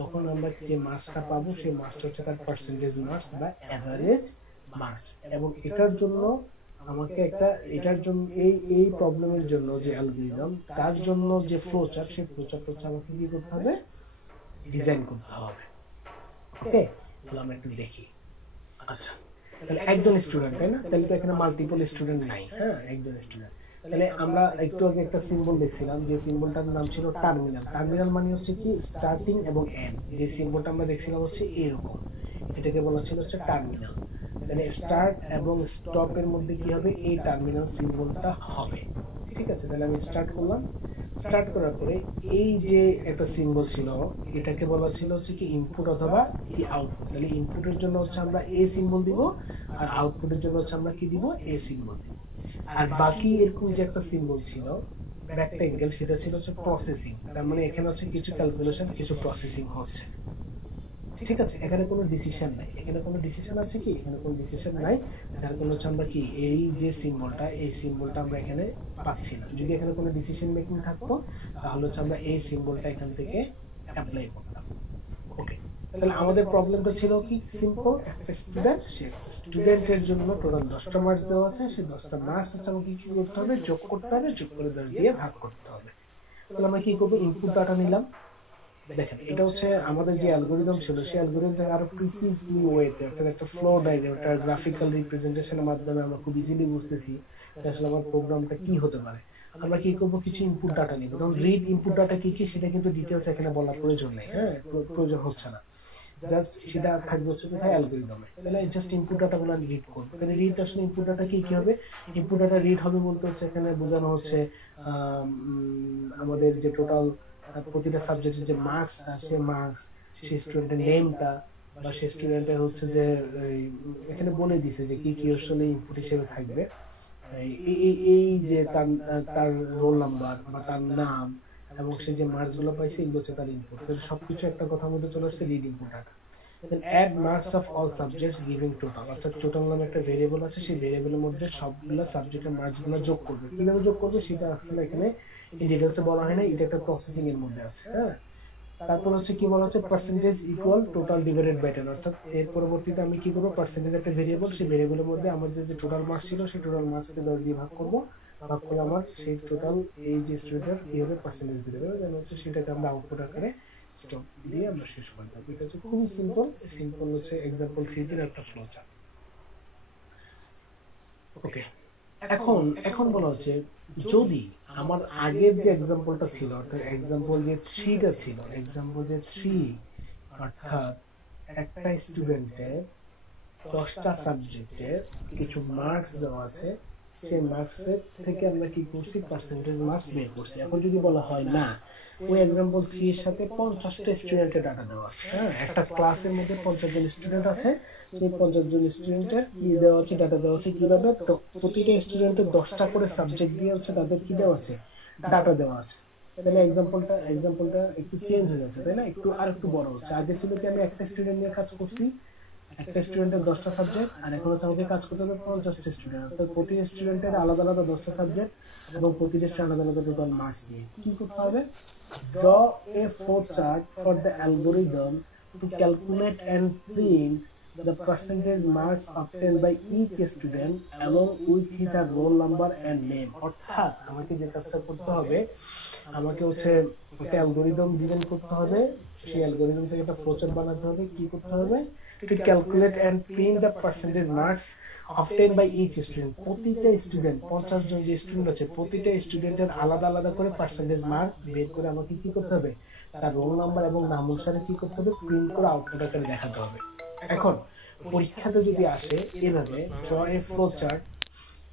তখন আমরা যে মার্কসটা পাবো সেই মার্কসটা হচ্ছে তার পার্সেন্টেজ মার্কস বা এভারেজ মার্কস। এবং এটার জন্য আমাকে একটা এটার জন্য এই প্রবলেমের জন্য যে অ্যালগরিদম তার জন্য যে ফ্লো চার্ট, সেই ফ্লো চার্ট হচ্ছে আমাকে কি করতে হবে, ডিজাইন করতে হবে। ওকে, তাহলে আমরা একটু দেখি। আচ্ছা, তাহলে একজন স্টুডেন্ট, তাই না? তাহলে তো এখানে মাল্টিপল স্টুডেন্ট নাই। হ্যাঁ, একজন স্টুডেন্ট। তাহলে আমরা একটু আগে একটা সিম্বল দেখছিলাম, যে সিম্বলটার নাম ছিল টার্মিনাল। টার্মিনাল মানে হচ্ছে কি স্টার্টিং এবং এন্ড। যে সিম্বলটা আমরা দেখছিলাম হচ্ছে এরকম, এটাকে বলা ছিল হচ্ছে টার্মিনাল। তাহলে স্টার্ট এবং স্টপের মধ্যে কি হবে, এই টার্মিনাল সিম্বলটা হবে। ঠিক আছে, তাহলে আমি স্টার্ট করলাম। স্টার্ট করার পরে এই যে একটা সিম্বল ছিল, এটাকে বলা ছিল হচ্ছে কি ইনপুট অথবা কি আউটপুট। তাহলে ইনপুটের জন্য হচ্ছে আমরা এ সিম্বল দিব, আর আউটপুটের জন্য হচ্ছে আমরা কি দিব, এ সিম্বল দিব। আর বাকি এরকম যে একটা সিম্বল ছিল রেক্টেঙ্গেল, সেটা ছিল হচ্ছে প্রসেসিং। তার মানে এখানে হচ্ছে কিছু ক্যালকুলেশন, কিছু প্রসেসিং হচ্ছে। ঠিক আছে, এখানে কোনো ডিসিশন নাই। এখানে কোনো ডিসিশন আছে কি, এখানে কোনো ডিসিশন নাই। যার কোনো হচ্ছে আমরা কি এই যে সিম্বলটা, এই সিম্বলটা আমরা এখানে পাচ্ছি না। যদি এখানে কোনো ডিসিশন মেকিং থাকতো তাহলে হচ্ছে আমরা এই সিম্বলটা এখান থেকে অ্যাপ্লাই করতাম। ওকে, তাহলে আমাদের প্রবলেমটা ছিল কি সিম্পল, একটা স্টুডেন্ট, সে স্টুডেন্টের জন্য টোটাল 10টা মার্কস দেওয়া আছে। সেই 10টা মার্কস হচ্ছে আমাকে কি করতে হবে, যোগ করতে হবে, যোগ করে 10 দিয়ে ভাগ করতে হবে। তাহলে আমরা কি করবো, ইনপুট ডাটা নিলাম। দেখেন, এটা হচ্ছে আমাদের যে অ্যালগরিদম ছিল, সেই অ্যালগরিদম আরো প্রিসাইজলি ওয়েতে, অর্থাৎ একটা ফ্লো ডায়াগ্রাম, একটা গ্রাফিক্যাল রিপ্রেজেন্টেশনের মাধ্যমে আমরা খুব ইজিলি বুঝতেছি যে আসলে আমার প্রোগ্রামটা কি হতে পারে। আমরা কি করবো, কিছু ইনপুট ডাটা নিব। তখন রিড ইনপুট ডাটা কি কি সেটা কিন্তু ডিটেইলস এখানে বলার প্রয়োজন নেই। হ্যাঁ, প্রয়োজন হচ্ছে না, জাস্ট সেটা থাকবে হচ্ছে কোথায়, অ্যালগরিদমে। তাহলে জাস্ট ইনপুট ডাটাগুলো আমি রিড করবো। তাহলে রিড আসলে ইনপুট ডাটা কি কি হবে, ইনপুট ডাটা রিড হবে বলতে হচ্ছে এখানে বোঝানো হচ্ছে আমাদের যে টোটাল প্রতিটা সাবজেক্টের যে মার্কস আছে, মার্কস, সেই স্টুডেন্টের নেমটা বা সেই স্টুডেন্টের হচ্ছে যে এখানে বলে দিছে যে কি কি আসলে ইনপুট হিসেবে থাকবে। এই যে তার তার রোল নাম্বার বা তার নাম এবং সে যে মার্কস গুলো পাইছে, এগুলো হচ্ছে তার ইনপুট। সবকিছু একটা কথার মধ্যে চলে আসছে, read input data. Then add marks of all subjects giving total, অর্থাৎ টোটাল নামে একটা ভেরিয়েবল আছে, সেই ভেরিয়েবলের মধ্যে সবগুলো সাবজেক্টের মার্কস গুলো যোগ করবে। কিভাবে যোগ করবে সেটা আসলে এখানে ডিটেইলসে বলা হয় না, এটা একটা প্রসেসিং এর মধ্যে আছে। হ্যাঁ, তারপর হচ্ছে কি বলা হচ্ছে, percentage equal total divided by 10, অর্থাৎ এর পরবর্তীতে আমি কি করবো, পার্সেন্টেজ একটা ভেরিয়েবল, সেই ভেরিয়েবলের মধ্যে আমাদের যে টোটাল মার্কস ছিল, সেই টোটাল মার্কসকে 10 দিয়ে ভাগ করবো। ভাগ করে আমার সেই টোটাল এই যে স্টুডেন্টের কি হবে, পার্সেন্টেজ বের হবে। দেন হচ্ছে সেটাকে আমরা আউটপুট আকারে স্টপ দিয়ে আমরা শেষ করে দেবো। এটা হচ্ছে খুবই সিম্পল। সিম্পল হচ্ছে एग्जांपल 3 এর একটা ফ্লো চার্ট। ওকে, এখন বলা হচ্ছে, যদি আমার আগের যে एग्जांपलটা ছিল, অর্থাৎ एग्जांपल যে 3টা ছিল, एग्जांपल যে 3, অর্থাৎ একটা স্টুডেন্টের 10টা সাবজেক্টের কিছু মার্কস দেওয়া আছে, সেই মার্কসের থেকে আমরা কি করছি, পার্সেন্টেজ মার্কস বের করছি। এখন যদি বলা হয় না, ওই एग्जांपल 3 এর সাথে 50টা স্টুডেন্টের ডাটা দেওয়া আছে। হ্যাঁ, একটা ক্লাসের মধ্যে 50 জন স্টুডেন্ট আছে, সেই 50 জন স্টুডেন্টের কি দেওয়া আছে, ডাটা দেওয়া আছে। কিভাবে, তো প্রতিটা স্টুডেন্টের 10টা করে সাবজেক্ট দিয়ে হচ্ছে তাদের কি দেওয়া আছে, ডাটা দেওয়া আছে। তাহলে एग्जांपलটা একটু চেঞ্জ হয়ে যাচ্ছে, তাই না, একটু আর একটু বড় হচ্ছে। আগে ছিল কি আমি একটা স্টুডেন্ট নিয়ে কাজ করছি, একটা স্টুডেন্টের 10টা সাবজেক্ট, আর এখন হচ্ছে আমাকে কাজ করতে হবে 50টা স্টুডেন্ট, অর্থাৎ প্রতি স্টুডেন্টের আলাদা আলাদা 10টা সাবজেক্ট এবং প্রতিটা আলাদা আলাদা টোটাল মার্কস দিয়ে কি করতে হবে, draw a flow chart for the algorithm to calculate and print the percentage marks obtained by each student along with his roll number and name। অর্থাৎ আমাকে যে কাজটা করতে হবে, আমাকে হচ্ছে একটা অ্যালগরিদম ডিজাইন করতে হবে, সেই অ্যালগরিদম থেকে একটা ফ্লোচার্ট বানাতে হবে। কি করতে হবে, to calculate and print the percentage marks obtained by each student। প্রতিটা স্টুডেন্ট, 50 জন যে স্টুডেন্ট আছে, প্রতিটা স্টুডেন্টের আলাদা আলাদা করে পার্সেন্টেজ মার্ক বের করে আমাকে কি করতে হবে, তার রোল নাম্বার এবং নাম অনুসারে কি করতে হবে, প্রিন্ট করে আউটপুট আকারে দেখাতে হবে। এখন পরীক্ষাতে যদি আসে এভাবে, draw a flow chart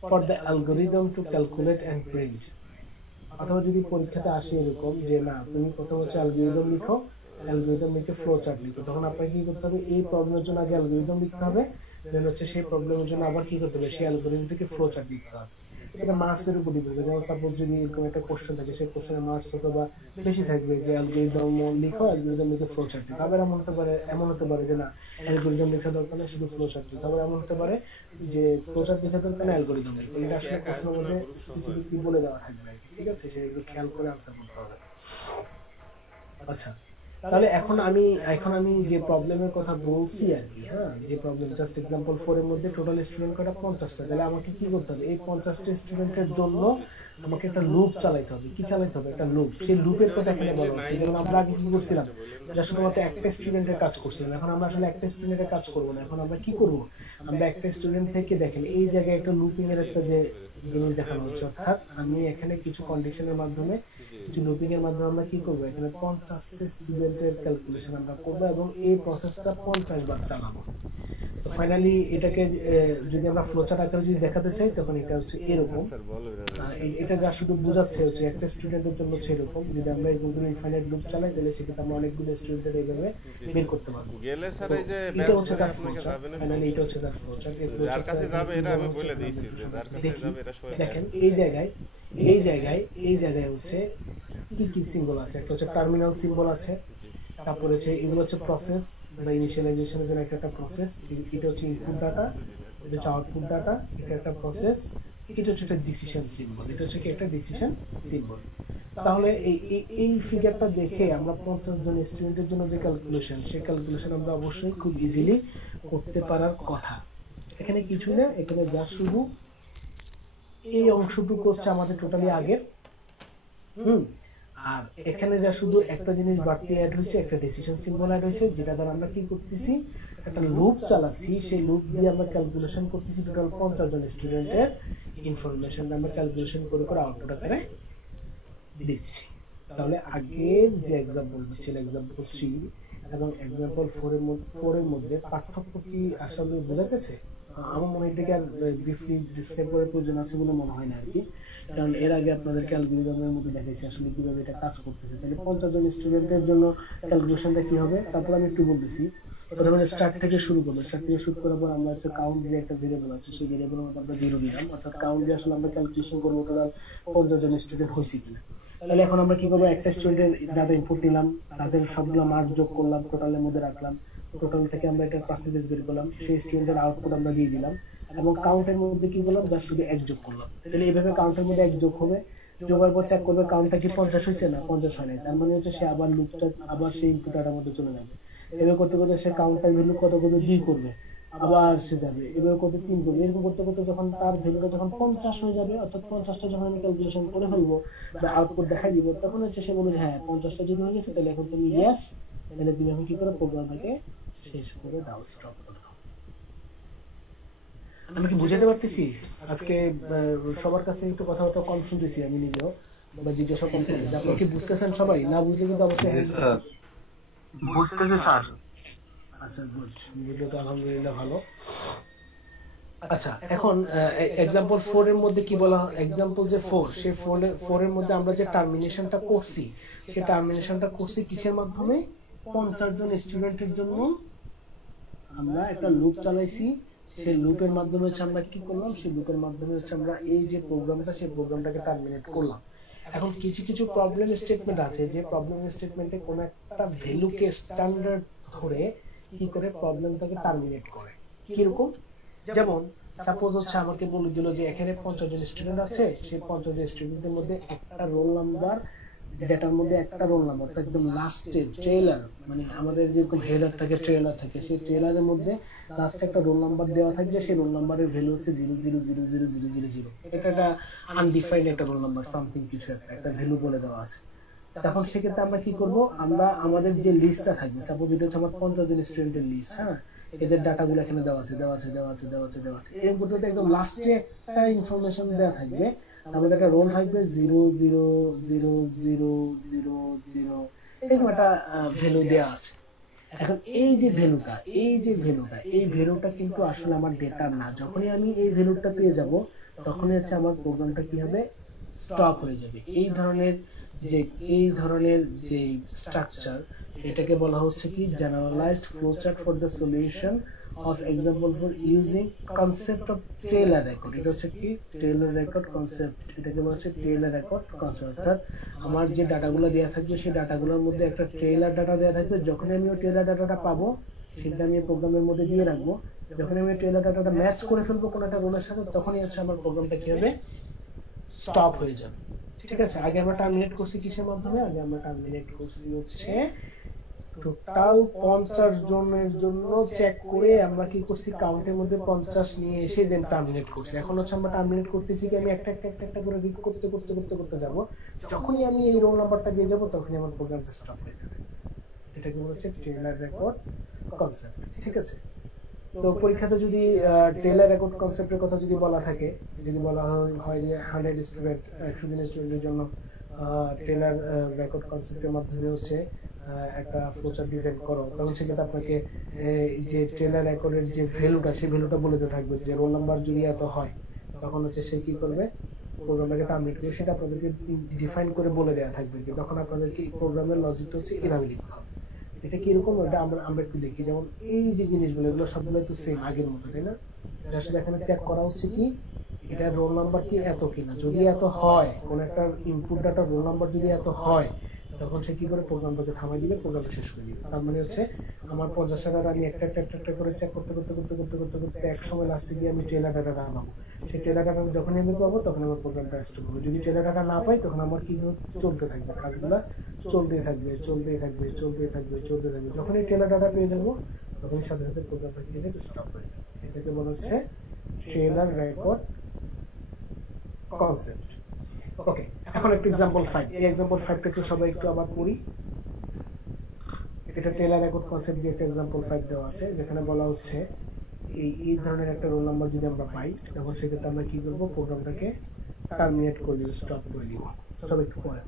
for the algorithm to calculate and print, অথবা যদি পরীক্ষাতে আসে এরকম যে না, তুমি প্রথম হচ্ছে অ্যালগরিদম লিখো, অ্যালগরিদম লিখে ফ্লো চার্ট লিখো, তখন আপনাকে কি করতে হবে, এই প্রবলেমের জন্য আগে অ্যালগরিদম লিখতে হবে, দেন হচ্ছে সেই প্রবলেমের জন্য আবার কি করতে হবে, সেই অ্যালগরিদম থেকে ফ্লো চার্ট লিখতে হবে। এটা মার্কসের উপর ডিপেন্ড করে। যেমন সাপোজ যদি এরকম একটা কোশ্চেন থাকে, সেই কোশ্চেনের মার্কস হয়তো বা বেশি থাকবে যে অ্যালগরিদম লিখো, অ্যালগরিদম লিখে ফ্লো চার্ট লিখো। আবার এমন হতে পারে যে না, অ্যালগরিদম লেখা দরকার না, শুধু ফ্লো চার্ট লিখো। আবার এমন হতে পারে যে ফ্লো চার্ট লেখা দরকার না, অ্যালগরিদম লিখো। এটা আসলে প্রশ্নের মধ্যে স্পেসিফিকলি বলে দেওয়া থাকবে, ঠিক আছে, সেগুলো খেয়াল করে আনসার করতে হবে। আচ্ছা, তাহলে এখন আমি যে প্রবলেমের কথা বলছি আর কি, হ্যাঁ, যে প্রবলেম জাস্ট एग्जांपल 4 এর মধ্যে টোটাল স্টুডেন্ট কয়টা 50টা, তাহলে আমাকে কি করতে হবে, এই 50টা স্টুডেন্টের জন্য আমাকে একটা লুপ চালাতে হবে। কি চালাতে হবে? একটা লুপ। সেই লুপের কথা এখানে বলা হচ্ছে। যেমন আমরা আগে কি করছিলাম, আমরা শুধুমাত্র একটা স্টুডেন্টের কাজ করছিলাম, এখন আমরা আসলে একটা স্টুডেন্টের কাজ করব না। এখন আমরা কি করব, আমরা একটা স্টুডেন্ট থেকে দেখেন এই জায়গায় একটা লুপিং এর একটা যে জিনিস দেখানো হচ্ছে, অর্থাৎ আমি এখানে কিছু কন্ডিশনের মাধ্যমে, কিছু লুপিং এর মাধ্যমে আমরা কি করব, এখানে 50টা স্টুডেন্টের ক্যালকুলেশন আমরা করব এবং এই প্রসেসটা 50 বার চালাবো। তো ফাইনালি এটাকে যদি আমরা ফ্লোচার্ট আকারে যদি দেখাতে চাই, তখন এটা হচ্ছে এরকম। এটা যা শুধু বোঝাচ্ছে হচ্ছে একটা স্টুডেন্টের জন্য হচ্ছে এরকম। যদি আমরা এগুলো ইনফাইনাইট লুপ চালাই, তাহলে সেক্ষেত্রে আমরা অনেকগুলো স্টুডেন্টের এইভাবে বের করতে পারবো। এটা হচ্ছে তার ফ্লোচার্ট। ফাইনালি এটা হচ্ছে তার ফ্লোচার্ট। এই ফ্লোচার্টটা দেখেন এই জায়গায় হচ্ছে কি সিম্বল আছে। একটা হচ্ছে টার্মিনাল সিম্বল আছে, তারপরে হচ্ছে এগুলো হচ্ছে প্রসেস বা ইনিশিয়ালাইজেশনের জন্য একটা প্রসেস। এটা হচ্ছে ইনপুট ডাটা, এটা হচ্ছে আউটপুট ডাটা, এটা একটা প্রসেস, এটা হচ্ছে একটা ডিসিশন সিম্বল। এটা হচ্ছে কি একটা ডিসিশন সিম্বল। তাহলে এই ফিগারটা দেখে আমরা 50 জন স্টুডেন্টের জন্য যে ক্যালকুলেশন, সেই ক্যালকুলেশন আমরা অবশ্যই খুব ইজিলি করতে পারার কথা। এখানে কিছু না, এখানে যা শুধু এই অংশটুকু হচ্ছে আমাদের টোটালি আগের, আর এখানে যা শুধু একটা জিনিস বাড়তি অ্যাড হয়েছে, একটা ডিসিশন সিম্বল অ্যাড হয়েছে, যেটা দ্বারা আমরা কি করতেছি, একটা লুপ চালাচ্ছি। সেই লুপ দিয়ে আমরা ক্যালকুলেশন করতেছি টোটাল 50 জন স্টুডেন্টের ইনফরমেশন আমরা ক্যালকুলেশন করে করে আউটপুট আকারে দিচ্ছি। তাহলে আগের যে एग्जांपल ছিল एग्जांपल 3 এবং एग्जांपल 4 এর মধ্যে পার্থক্য কি আসলে বোঝা গেছে? আমার মনে হয় এটাকে আর ব্রিফলি ডিসক্রাইব করার প্রয়োজন আছে বলে মনে হয় না আর কি, কারণ এর আগে আপনাদের ক্যালকুলেশনের মধ্যে দেখাইছি আসলে কিভাবে এটা কাজ করতেছে। তাহলে 50 জন স্টুডেন্টের জন্য ক্যালকুলেশনটা কি হবে, তারপর আমি একটু বলতেছি। প্রথমে স্টার্ট থেকে শুরু করব। স্টার্ট থেকে শুরু করার পর আমরা হচ্ছে কাউন্ট যে একটা ভেরিয়েবল আছে, সেই ভেরিয়েবলের মধ্যে আমরা 0 দিলাম, অর্থাৎ কাউন্ট দিয়ে আসলে আমরা ক্যালকুলেশন করব টোটাল 50 জন স্টুডেন্ট হয়েছে কিনা। তাহলে এখন আমরা কি করব, একটা স্টুডেন্টের ডাটা ইনপুট নিলাম, তাদের সবগুলো মার্ক যোগ করলাম, টোটালের মধ্যে রাখলাম, টোটাল থেকে আমরা এটার পার্সেন্টেজ বের করলাম, সেই স্টুডেন্টের আউটপুট আমরা দিয়ে দিলাম এবং কাউন্টের মধ্যে কি করলাম, জাস্ট শুধু এক যোগ করলাম। তাহলে এইভাবে কাউন্টের মধ্যে এক যোগ হবে, যোগের পর চেক করবে কাউন্টটা কি 50 হয়েছে না 50 হয় নাই, তার মানে হচ্ছে সে আবার লুপটা আবার সেই ইনপুট ডাটার মধ্যে চলে যাবে। এভাবে করতে করতে সে কাউন্টার ভ্যালু কত করবে, 2 করবে, আবার সে যাবে, এভাবে করতে 3 করবে। এরকম করতে করতে যখন তার ভ্যালুটা যখন 50 হয়ে যাবে, অর্থাৎ 50টা যখন আমি ক্যালকুলেশন করে ফেলবো বা আউটপুট দেখাই দিব, তখন হচ্ছে সে বলবে হ্যাঁ 50টা যদি হয়ে গেছে, তাহলে এখন তুমি ইয়েস, তাহলে তুমি এখন কি করো, প্রোগ্রামটাকে শেষ করে দাও, স্টপ করে দাও। আমি কি বুঝাতে পারতেছি? আজকে সবার কাছে একটু কথাবার্তা কম শুনতেছি আমি নিজেও, বা জিজ্ঞাসা কম করি। আপনি কি বুঝতেছেন সবাই? না বুঝলে কিন্তু অবশ্যই বুঝতেছে স্যার। আচ্ছা গুড, বুঝলে তো আলহামদুলিল্লাহ ভালো। আচ্ছা এখন एग्जांपल 4 এর মধ্যে কি বলা, एग्जांपल যে 4, সেই 4 এর মধ্যে আমরা যে টার্মিনেশনটা করছি, সেই টার্মিনেশনটা করছি কিসের মাধ্যমে, 50 জন স্টুডেন্টের জন্য আমরা একটা লুপ চালাইছি। সেই লুপের মাধ্যমে হচ্ছে আমরা কি করলাম, সেই লুপের মাধ্যমে হচ্ছে আমরা এই যে প্রোগ্রামটা, সেই প্রোগ্রামটাকে টার্মিনেট করলাম। এখন কিছু কিছু প্রবলেম স্টেটমেন্ট আছে, যে প্রবলেম স্টেটমেন্টে কোন একটা ভ্যালুকে স্ট্যান্ডার্ড ধরে কি করে প্রবলেমটাকে টার্মিনেট করে। কিরকম, যেমন সাপোজ হচ্ছে আমাকে বলে দিল যে এখানে 50 জন স্টুডেন্ট আছে, সেই 50 জন স্টুডেন্টের মধ্যে একটা রোল নাম্বার, ডেটার মধ্যে একটা রোল নাম্বার, একদম লাস্টে ট্রেলার, মানে আমাদের যেরকম হেডার থাকে ট্রেলার থাকে, সেই ট্রেলারের মধ্যে লাস্টে একটা রোল নাম্বার দেওয়া থাকবে, সেই রোল নাম্বারের ভ্যালু হচ্ছে 0000000। এটা একটা আনডিফাইন্ড একটা রোল নাম্বার, সামথিং কিছু একটা ভ্যালু বলে দেওয়া আছে। তখন সেক্ষেত্রে আমরা কি করব, আমরা আমাদের যে লিস্টটা থাকবে, সাপোজ এটা হচ্ছে আমার 50 জন স্টুডেন্টের লিস্ট, হ্যাঁ, এদের ডাটাগুলো এখানে দেওয়া আছে এর মধ্যে একদম লাস্টে একটা ইনফরমেশন দেওয়া থাকবে, আমাদের একটা রোল থাকবে 0000000, এরকম একটা ভ্যালু দেওয়া আছে। এখন এই ভ্যালুটা কিন্তু আসলে আমার ডেটা না। যখনই আমি এই ভ্যালুটা পেয়ে যাব, তখনই হচ্ছে আমার প্রোগ্রামটা কি হবে, স্টপ হয়ে যাবে। এই ধরনের যে স্ট্রাকচার, এটাকে বলা হচ্ছে কি generalised flowchart for the solution of example for using concept of Taylor record। এটা হচ্ছে কি Taylor record concept, এটাকে বলা হচ্ছে Taylor record concept। অর্থাৎ আমার যে ডাটাগুলো দেওয়া থাকবে, সেই ডাটাগুলোর মধ্যে একটা ট্রেলার ডাটা দেওয়া থাকবে, যখন আমি ওই ট্রেলার ডাটাটা পাবো, সেটা আমি প্রোগ্রামের মধ্যে দিয়ে রাখবো। যখন আমি ট্রেলার ডাটাটা ম্যাচ করে ফেলবো কোনো একটা রোলের সাথে, তখনই হচ্ছে আমার প্রোগ্রামটা কি হবে, স্টপ হয়ে যাবে। ঠিক আছে, আগে আমরা টার্মিনেট করছি কিসের মাধ্যমে, আগে আমরা টার্মিনেট করছি হচ্ছে টোটাল 50 জনের জন্য চেক করে আমরা কি করছি, কাউন্টের মধ্যে 50 নিয়ে এসে দেন টার্মিনেট করছি। এখন হচ্ছে আমরা টার্মিনেট করতেছি কি, আমি একটা একটা একটা একটা করে রিড করতে করতে করতে করতে যাব, যখনই আমি এই রোল নাম্বারটা পেয়ে যাব তখনই আমার প্রোগ্রাম স্টপ হয়ে যাবে। এটা কি বলছে, টেইলার রেকর্ড কনসেপ্ট। ঠিক আছে, তো পরীক্ষাতে যদি টেইলার রেকর্ড কনসেপ্টের কথা যদি বলা থাকে, যদি বলা হয় যে 100 স্টুডেন্ট 100 জন স্টুডেন্টের জন্য টেইলার রেকর্ড কনসেপ্টের মাধ্যমে হচ্ছে একটা ফ্লোচার্ট ডিজাইন করো, তখন সেক্ষেত্রে আপনাকে এই যে টেইলার রেকর্ডের যে ভ্যালুটা, সেই ভ্যালুটা বলে দিতে থাকবে যে রোল নাম্বার যদি এত হয়, তখন হচ্ছে সে কি করবে, প্রোগ্রামটাকে টার্মিনেট করে সেটা আপনাদেরকে ডিফাইন করে বলে দেওয়া থাকবে। তখন আপনাদেরকে এই প্রোগ্রামের লজিকটা হচ্ছে এভাবে লিখতে হবে। এটা কিরকম, এটা আমরা একটু দেখি। যেমন এই যে জিনিসগুলো, এগুলো সবগুলো তো সেম আগের মতো, তাই না? আসলে এখানে চেক করা হচ্ছে কি, এটা রোল নাম্বার কি এত কিনা। যদি এত হয়, কোন একটা ইনপুট ডাটা রোল নাম্বার যদি এত হয়, তখন সে কি করে প্রোগ্রামটাকে থামাই দিলে প্রোগ্রামটা শেষ করে দিবে। তার মানে হচ্ছে আমার 50 টাকার আমি একটা একটা একটা একটা করে চেক করতে করতে করতে করতে করতে করতে এক সময় লাস্টে গিয়ে আমি টেলার ডাটাটা পাবো। সেই টেলার ডাটা যখন আমি পাবো তখন আমার প্রোগ্রামটা স্টপ হবে। যদি টেলার ডাটা না পাই, তখন আমার কি চলতে থাকবে, কাজগুলো চলতেই থাকবে চলতেই থাকবে চলতেই থাকবে চলতে থাকবে। যখন এই টেলার ডাটা পেয়ে যাবো, তখন সাথে সাথে প্রোগ্রামটা কি স্টপ হয়ে যাবে। এটাকে বলা হচ্ছে টেলার রেকর্ড কনসেপ্ট। ওকে, এখন একটা एग्जांपल 5। এই एग्जांपल 5 টা সবাই একটু আবার পড়ি। এটা টেলার রেকর্ড কনসেপ্ট দিয়ে একটা एग्जांपल 5 দেওয়া আছে, যেখানে বলা হচ্ছে এই ধরনের একটা রোল নাম্বার যদি আমরা পাই, তখন সেক্ষেত্রে আমরা কি করব, প্রোগ্রামটাকে টার্মিনেট করে দিব, স্টপ করে দিব। সবাই একটু পড়েন।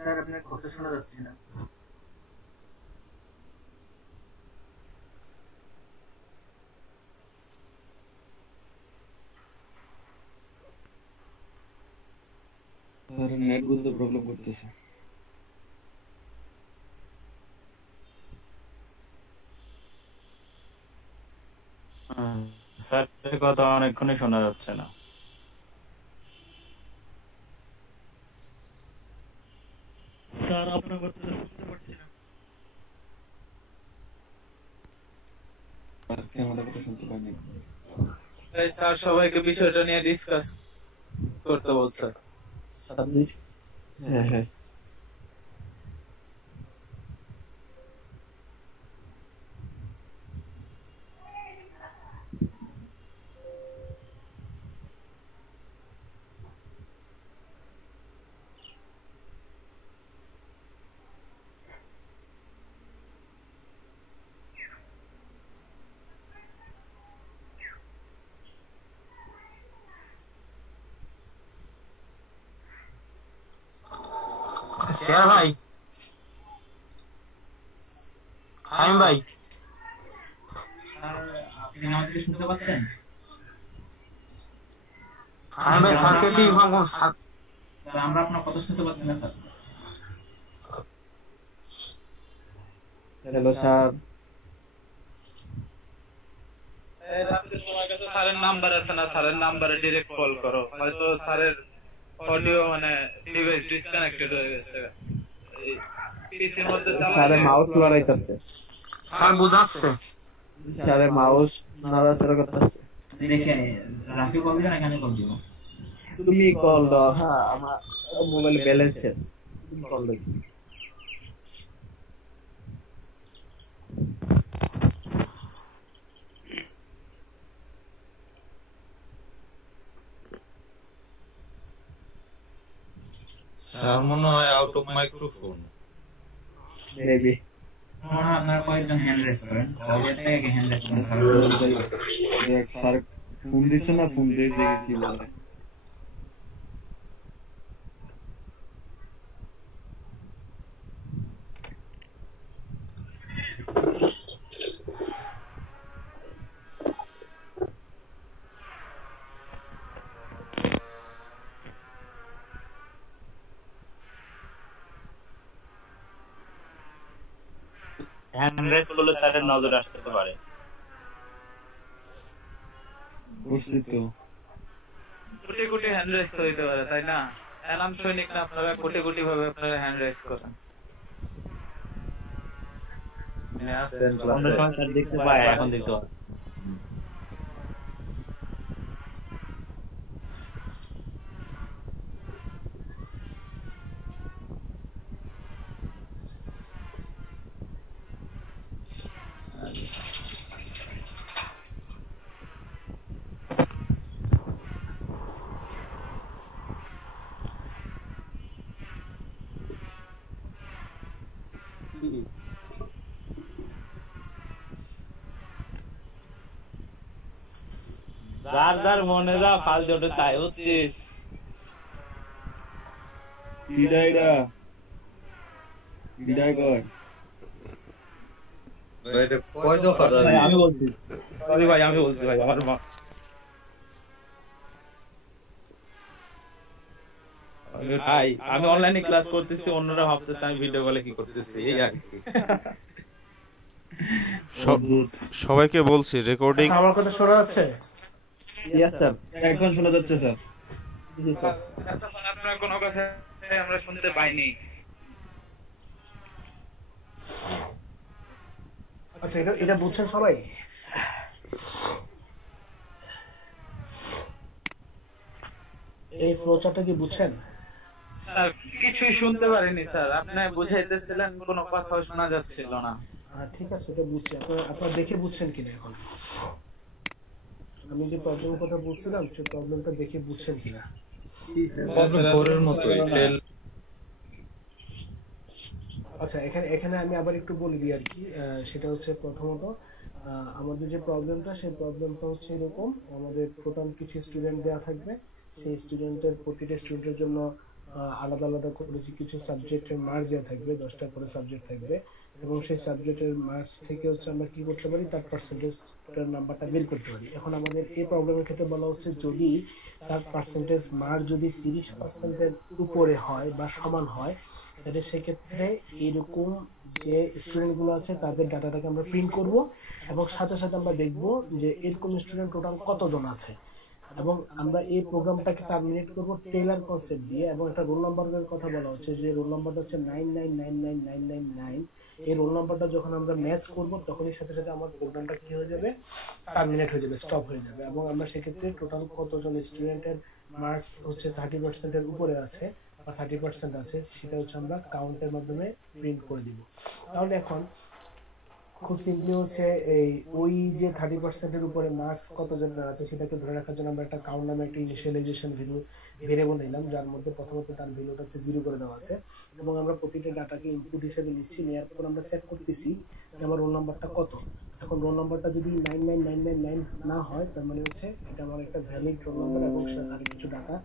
স্যার আপনার কথা শোনা যাচ্ছে না। নেট গুলো প্রবলেম করতেছে। স্যারের কথা অনেকক্ষণই শোনা যাচ্ছে না। স্যার আপনার কথা শুনতে পাচ্ছি না। আজকে আমাদের কথা শুনতে পাইনি। স্যার সবাইকে বিষয়টা নিয়ে ডিসকাস করতে বলছে। সাবজেক্ট হ্যাঁ হ্যাঁ স্যার ভাই, ফাহিম ভাই, আর আপনি কি আমাদেরকে শুনতে পাচ্ছেন? ফাহিম ভাই স্যারকে কি ইনফর্ম করুন স্যার। স্যার আমরা আপনার কথা শুনতে পাচ্ছি না স্যার। হ্যালো স্যার তোমার কাছে স্যারের নাম্বার আছে না? স্যারের নাম্বারে ডিরেক্ট কল করো, হয়তো স্যারের অডিও মানে ডিভাইস ডিসকানেক্টেড হয়ে গেছে। পিসির মধ্যে স্যারের মাউস লড়াইতেছে স্যার বুঝাচ্ছে। স্যারের মাউস নড়াচড়া করতেছে দেখে রাফি কল দিবেন নাকি আমি কল দিব? তুমি কল দাও হ্যাঁ আমার মোবাইল ব্যালেন্স শেষ তুমি কল দাও স্যার মনে হয় আউট অফ মাইক্রোফোন। মেবি মনে হয় আপনারা কয়েকজন হ্যান্ড রেস করেন, কবে থেকে হ্যান্ড রেস করেন স্যার? দেখ স্যার ফোন দিচ্ছে না, ফোন দিয়ে দেখে কি বলে। হ্যান্ড রেস করলে স্যারের নজর আসতে পারে। বুঝছি তো। কোটি কোটি হ্যান্ড রেস তো হইতে পারে, তাই না? এনাম সৈনিক না আপনারা, কোটি কোটি ভাবে আপনারা হ্যান্ড রেস করেন। স্যার দেখতে পায়, এখন দেখতে পায়। যার যার মনে যা ফালতু ওটা তাই হচ্ছে। ইডাইডা ইডাই কর ভাই আমি বলছি, সরি ভাই আমি বলছি ভাই, আমার মা ভাই আমি অনলাইনে ক্লাস করতেছি, অন্যরা ভাবতেছে আমি ভিডিও কলে কি করতেছি, এই আর কি। সবাইকে বলছি রেকর্ডিং। আমার কথা শোনা যাচ্ছে? ইয়েস স্যার এখন শোনা যাচ্ছে স্যার। জি স্যার আপনার কোনো কথা আমরা শুনতে পাইনি। আচ্ছা এটা বুঝছেন সবাই? এই ফ্লোচারটা কি বুঝছেন? স্যার কিছুই শুনতে পারিনি স্যার, আপনি বুঝাইতেছিলেন কোনো কথা শোনা যাচ্ছিল না। ঠিক আছে, এটা বুঝছি। আপনারা দেখে বুঝছেন কিনা এখন? আমি যে প্রবলেমের কথা বলছিলাম সেই প্রবলেমটা দেখে বুঝছেন কিনা? আচ্ছা এখানে আমি আবার একটু বলে দিই আর কি। সেটা হচ্ছে প্রথমত আমাদের যে প্রবলেমটা, সেই প্রবলেমটা হচ্ছে এরকম: আমাদের টোটাল কিছু স্টুডেন্ট দেওয়া থাকবে, সেই স্টুডেন্টের প্রতিটা স্টুডেন্টের জন্য আলাদা আলাদা করে কিছু সাবজেক্টের মার্কস দেওয়া থাকবে, 10টা করে সাবজেক্ট থাকবে, এবং সেই সাবজেক্টের মার্কস থেকে হচ্ছে আমরা কি করতে পারি, তার পার্সেন্টেজটার নাম্বারটা বের করতে পারি। এখন আমাদের এই প্রবলেমের ক্ষেত্রে বলা হচ্ছে যদি তার পার্সেন্টেজ মার্ক যদি 30%-এর উপরে হয় বা সমান হয়, তাহলে সেক্ষেত্রে এইরকম যে স্টুডেন্টগুলো আছে তাদের ডাটাটাকে আমরা প্রিন্ট করব, এবং সাথে সাথে আমরা দেখব যে এরকম স্টুডেন্ট টোটাল কতজন আছে। এবং আমরা এই প্রোগ্রামটাকে টার্মিনেট করব টেইলার কনসেপ্ট দিয়ে, এবং একটা রোল নাম্বারের কথা বলা হচ্ছে যে রোল নাম্বারটা হচ্ছে 9999999। এই রোল নাম্বারটা যখন আমরা ম্যাচ করব তখনই সাথে সাথে আমার প্রোগ্রামটা কি হয়ে যাবে, টার্মিনেট হয়ে যাবে, স্টপ হয়ে যাবে, এবং আমরা সেক্ষেত্রে টোটাল কতজন স্টুডেন্টের মার্কস হচ্ছে 30% এর উপরে আছে বা 30% আছে, সেটা হচ্ছে আমরা কাউন্টের মাধ্যমে প্রিন্ট করে দিব। তাহলে এখন খুব সিম্পলি হচ্ছে এই ওই যে 30% এর উপরে মার্কস কতজন আছে সেটাকে ধরে রাখার জন্য আমরা একটা কাউন্ট নামে একটা ইনিশিয়ালাইজেশন ভেরিয়েবল নিলাম, যার মধ্যে প্রথমত তার ভ্যালুটা হচ্ছে 0 করে দেওয়া আছে, এবং আমরা প্রতিটা ডাটাকে ইনপুট হিসেবে নিচ্ছি। নেওয়ার পর আমরা চেক করতেছি যে আমার রোল নাম্বারটা কত। এখন রোল নাম্বারটা যদি 99999 না হয়, তার মানে হচ্ছে এটা আমার একটা ভ্যালিড রোল নাম্বার, এবং আর কিছু ডাটা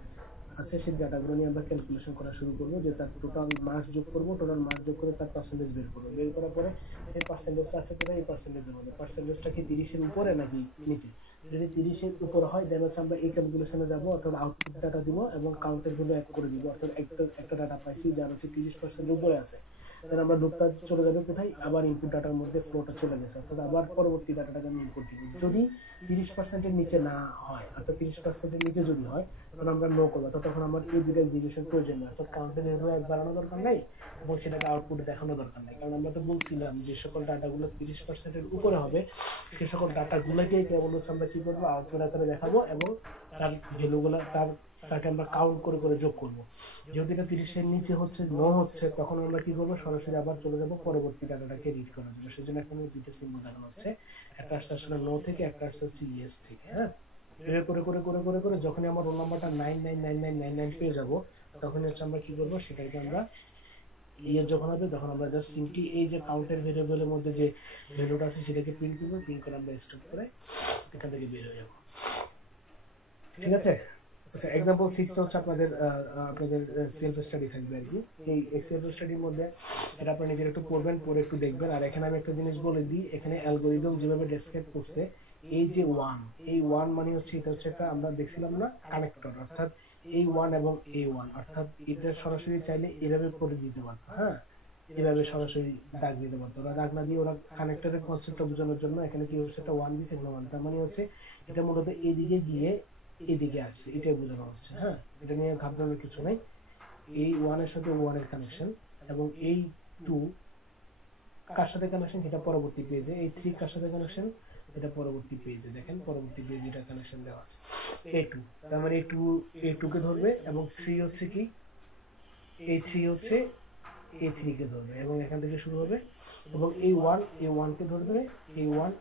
আছে, সেই ডাটাগুলো নিয়ে আমরা ক্যালকুলেশন করা শুরু করবো, যে তার টোটাল মার্কস যোগ করবো, টোটাল মার্কস যোগ করে তার পার্সেন্টেজ বের করবো। বের করার পরে সেই পার্সেন্টেজটা আছে কোথায়, এই পার্সেন্টেজের মধ্যে। পার্সেন্টেজটা কি 30-এর উপরে নাকি নিচে? যদি 30-এর উপরে হয় দেন হচ্ছে আমরা এই ক্যালকুলেশনে যাবো, অর্থাৎ আউটপুট ডাটা দিব এবং কাউন্টের ভ্যালু এক করে দিব, অর্থাৎ একটা ডাটা পাইছি যার হচ্ছে 30%-এর উপরে আছে। দেন আমরা লুপটা চলে যাবে কোথায়, আবার ইনপুট ডাটার মধ্যে ফ্লোটা চলে গেছে, অর্থাৎ আবার পরবর্তী ডাটাটাকে আমি ইনপুট দিব। যদি 30%-এর নিচে না হয়, অর্থাৎ 30%-এর নিচে যদি হয়, তখন আমরা নো করবো, তখন আমার এই দুটো এক্সিকিউশন প্রয়োজন নেই, অর্থাৎ কাউন্টের ভ্যালু এক বাড়ানো দরকার নাই এবং সেটাকে আউটপুটে দেখানো দরকার নাই। কারণ আমরা তো বলছিলাম যে সকল ডাটাগুলো 30%-এর উপরে হবে, সে সকল ডাটাগুলোকেই কেবল হচ্ছে আমরা কি করবো, আউটপুট আকারে দেখাবো এবং তার ভ্যালুগুলো তাকে আমরা কাউন্ট করে করে যোগ করবো। যেহেতু এটা 30-এর নিচে হচ্ছে, নো হচ্ছে, তখন আমরা কি করবো, সরাসরি আবার চলে যাবো পরবর্তী ডাটাটাকে রিড করার জন্য। সেজন্য এখানে দুইটা সিম্বল দেখানো হচ্ছে, একটা আসছে আসলে নো থেকে, একটা আসছে হচ্ছে ইয়েস থেকে। হ্যাঁ, এভাবে করে করে করে করে করে যখনই আমার রোল নাম্বারটা 999999 পেয়ে যাবো, তখনই হচ্ছে আমরা কি করবো, সেটাকে আমরা ইয়ে যখন হবে তখন আমরা জাস্ট সিম্পলি এই যে কাউন্টের ভেরিয়েবলের মধ্যে যে ভ্যালুটা আছে সেটাকে প্রিন্ট করবো, প্রিন্ট করে আমরা স্টপ করে এখান থেকে বের হয়ে যাবো। ঠিক আছে? আচ্ছা, एग्जांपल 6টা হচ্ছে আপনাদের সেলফ স্টাডি থাকবে আর কি। এই সেলফ স্টাডির মধ্যে এটা আপনি নিজের একটু পড়বেন, পড়ে একটু দেখবেন। আর এখানে আমি একটা জিনিস বলে দিই, এখানে অ্যালগরিদম যেভাবে ডেসক্রাইব করছে, এই যে 1, এই 1 মানে হচ্ছে এটা হচ্ছে একটা আমরা দেখছিলাম না কানেক্টর, অর্থাৎ এই 1 এবং এই 1, অর্থাৎ এটা সরাসরি চাইলে এভাবে করে দিতে পারতো। হ্যাঁ, এভাবে সরাসরি দাগ দিতে পারতো। ওরা দাগ না দিয়ে ওরা কানেক্টরের কনসেপ্টটা বোঝানোর জন্য এখানে কি হচ্ছে, একটা 1 দিচ্ছে, এখানে 1, তার মানে হচ্ছে এটা মূলত এইদিকে গিয়ে এদিকে আসছে, এটাই বোঝানো হচ্ছে। হ্যাঁ, এটা নিয়ে ঘাবড়ানোর কিছু নাই। এই 1 এর সাথে 1 এর কানেকশন, এবং এই 2 কার সাথে কানেকশন, এটা পরবর্তী পেজে। এই 3 কার সাথে কানেকশন, এটা পরবর্তী পেজে। দেখেন পরবর্তী পেজে এটা কানেকশন দেওয়া আছে। A2, তার মানে A2 কে ধরবে, এবং 3 হচ্ছে কি, A3 হচ্ছে A3 কে ধরবে, এবং এখান থেকে শুরু হবে, এবং এই 1 কে ধরবে, এই 1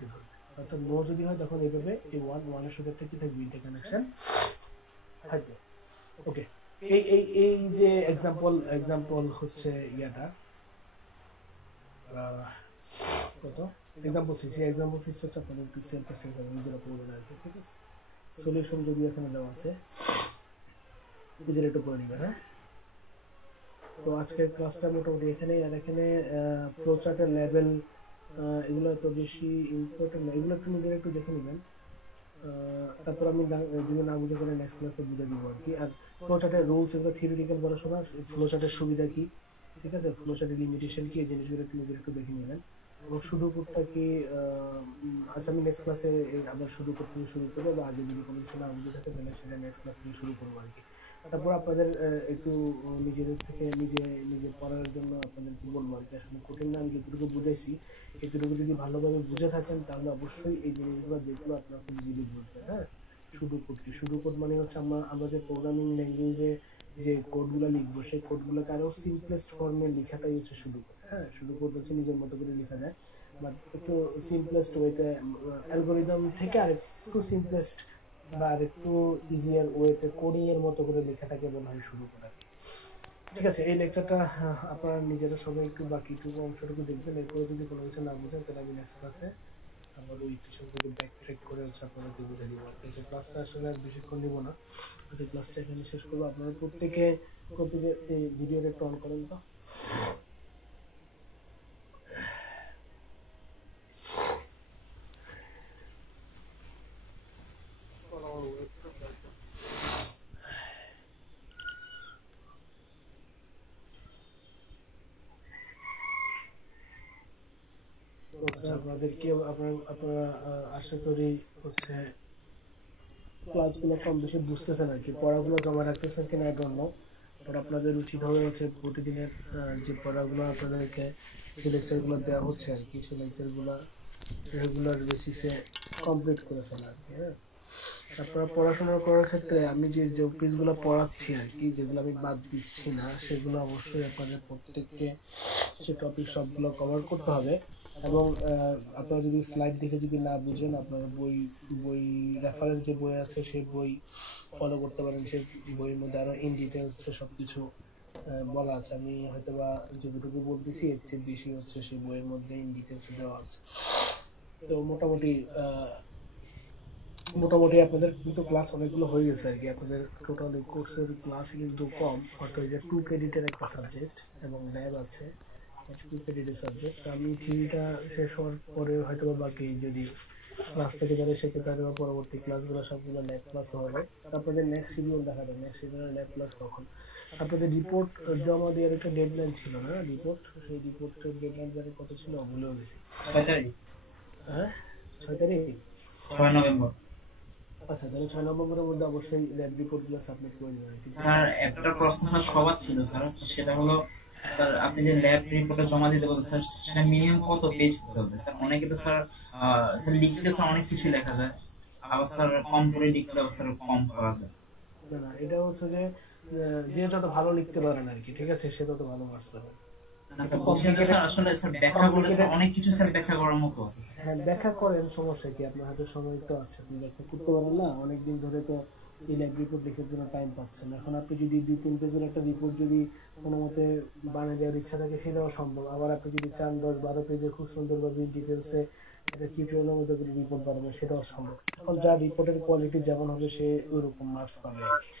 কে ধরবে। অর্থাৎ নো যদি হয় তখন এইভাবে এই 1 এর সাথে একটা কি থাকবে, ইন্টার কানেকশন থাকবে। ওকে, এই যে এক্সাম্পল হচ্ছে ইয়াটা কত এক্সাম্পল 6 হচ্ছে আপনাদের একটু সেলফ টেস্টিং করবেন, নিজেরা পড়বেন আর কি। ঠিক আছে, সলিউশন যদি এখানে দেওয়া আছে, নিজেরা একটু পড়ে নেবেন। হ্যাঁ, তো আজকের ক্লাসটা মোটামুটি এখানে। আর এখানে ফ্লো চার্টের লেভেল এগুলো তো বেশি ইম্পর্টেন্ট না, এগুলো একটু নিজেরা একটু দেখে নেবেন। তারপর আমি যদি না বুঝে গেলে নেক্সট ক্লাসে বুঝে দিব আর কি। আর ফ্লো চার্টের রুলস এগুলো থিওরিটিক্যাল পড়াশোনা, ফ্লো চার্টের সুবিধা কি, ঠিক আছে, ফ্লো চার্টের লিমিটেশন কি, এই জিনিসগুলো একটু নিজেরা একটু দেখে নেবেন। এবং শুরু করতে কি, আচ্ছা আমি নেক্সট ক্লাসে আবার শুরু করতে শুরু করবো, বা আগে যদি কোনো কিছু না বুঝে থাকে তাহলে সেটা নেক্সট ক্লাস থেকে শুরু করবো আর কি। তারপর আপনাদের একটু নিজেদের থেকে নিজে পড়ার জন্য আপনাদেরকে বলবো আর কি। আসলে কঠিন না, আমি যতটুকু বুঝেছি এতটুকু যদি ভালোভাবে বুঝে থাকেন তাহলে অবশ্যই এই জিনিসগুলো যেগুলো আপনারা খুব ইজিলি বুঝবেন। হ্যাঁ, শুধু কোড মানে হচ্ছে আমরা যে প্রোগ্রামিং ল্যাঙ্গুয়েজে যে কোডগুলো লিখবো, সেই কোডগুলোকে আরো সিম্পলেস্ট ফর্মে লেখাটাই হচ্ছে শুধু কোড। হ্যাঁ, শুধু কোড হচ্ছে নিজের মতো করে লেখা যায়, বাট একটু সিম্পলেস্ট ওয়েতে, অ্যালগরিদম থেকে আর একটু সিম্পলেস্ট বা আর একটু ইজিয়ার ওয়েতে কোডিং এর মতো করে লেখাটাকে বলা হয় শুরু করা। ঠিক আছে, এই লেকচারটা আপনারা নিজেরা সবাই একটু বাকিটুকু অংশটুকু দেখবেন। এরপরে যদি কোনো কিছু না বুঝেন তাহলে আমি নেক্সট ক্লাসে আবার ওই কিছু থেকে ব্যাক ট্র্যাক করে হচ্ছে আপনাদেরকে বুঝে দিব আর কি। সেই ক্লাসটা আসলে আর বেশিক্ষণ নিব না, যে ক্লাসটা এখানে শেষ করবো। আপনারা প্রত্যেকে এই ভিডিওটা একটু অন করেন তো। আপনাদেরকে আপনারা আশা করি হচ্ছে ক্লাসগুলো কম বেশি বুঝতেছেন আর কি, পড়াগুলো জমা রাখতেছেন কিনা আই ডোন্ট নো, বাট আপনাদের উচিত হবে হচ্ছে প্রতিদিনের যে পড়াগুলো আপনাদেরকে যে লেকচারগুলো দেওয়া হচ্ছে আর কি, সেই লেকচারগুলো রেগুলার বেসিসে কমপ্লিট করে ফেলা আর কি। হ্যাঁ, আপনারা পড়াশোনা করার ক্ষেত্রে আমি যে যে পিসগুলো পড়াচ্ছি আর কি, যেগুলো আমি বাদ দিচ্ছি না, সেগুলো অবশ্যই আপনাদের প্রত্যেককে সে টপিক সবগুলো কভার করতে হবে। এবং আপনারা যদি স্লাইড দেখে যদি না বুঝেন, আপনারা বই রেফারেন্স যে বই আছে সেই বই ফলো করতে পারেন। সেই বইয়ের মধ্যে আরো ইন ডিটেলস সবকিছু বলা আছে। আমি হয়তো বা যেটুকু বলতেছি এর চেয়ে বেশি হচ্ছে সেই বইয়ের মধ্যে ইন ডিটেলস দেওয়া আছে। তো মোটামুটি আপনাদের কিন্তু ক্লাস অনেকগুলো হয়ে গেছে আর কি। আপনাদের টোটাল এই কোর্সের ক্লাস কিন্তু কম, অর্থাৎ এটা 2 ক্রেডিটের একটা সাবজেক্ট এবং ল্যাব আছে 2 ক্রেডিটের সাবজেক্ট। আমি থিওরিটা শেষ হওয়ার পরে হয়তো বাকি যদি ক্লাস থেকে যাবে সেক্ষেত্রে পরবর্তী ক্লাসগুলো সবগুলো ল্যাব ক্লাস হবে। আপনাদের নেক্সট শিডিউল দেখা যাবে, নেক্সট শিডিউলের ল্যাব ক্লাস কখন। আপনাদের রিপোর্ট জমা দেওয়ার একটা ডেডলাইন ছিল না? রিপোর্ট, সেই রিপোর্টের ডেডলাইন জানি কত ছিল ভুলেও গেছি। 6 তারিখ। হ্যাঁ 6 তারিখ, 6 নভেম্বর। আচ্ছা, তাহলে 6 নভেম্বরের মধ্যে অবশ্যই ল্যাব রিপোর্টগুলো সাবমিট করে দেবেন। স্যার একটা প্রশ্ন স্যার সবার ছিল স্যার, সেটা হলো স্যার আপনি যে ল্যাব রিপোর্টটা জমা দিতে বলছেন স্যার, সেটা মিনিমাম কত পেজ হতে হবে স্যার? অনেকে তো স্যার স্যার লিখতে স্যার অনেক কিছু লেখা যায়, আবার স্যার কম করে লিখলে স্যার কম করা যায়। না, এটা হচ্ছে যে যে যত ভালো লিখতে পারেন আর কি, ঠিক আছে, সে তত ভালো মার্কস পাবে। হ্যাঁ ব্যাখ্যা করেন, সমস্যা কি? আপনার হাতে সময় তো আছে, আপনি ব্যাখ্যা করতে পারেন না? অনেকদিন ধরে তো এই ল্যাব রিপোর্ট লিখার জন্য টাইম পাচ্ছেন। এখন আপনি যদি 2-3 পেজের একটা রিপোর্ট যদি কোনো মতে বানিয়ে দেওয়ার ইচ্ছা থাকে সেটাও সম্ভব। আবার আপনি যদি চান 10-12 পেজে খুব সুন্দরভাবে ডিটেলসে একটা টিউটোরিয়ালের মধ্যে করে রিপোর্ট বানাবেন, সেটাও সম্ভব। এখন যা রিপোর্টের কোয়ালিটি যেমন হবে সে ওইরকম মার্কস পাবে আর কি।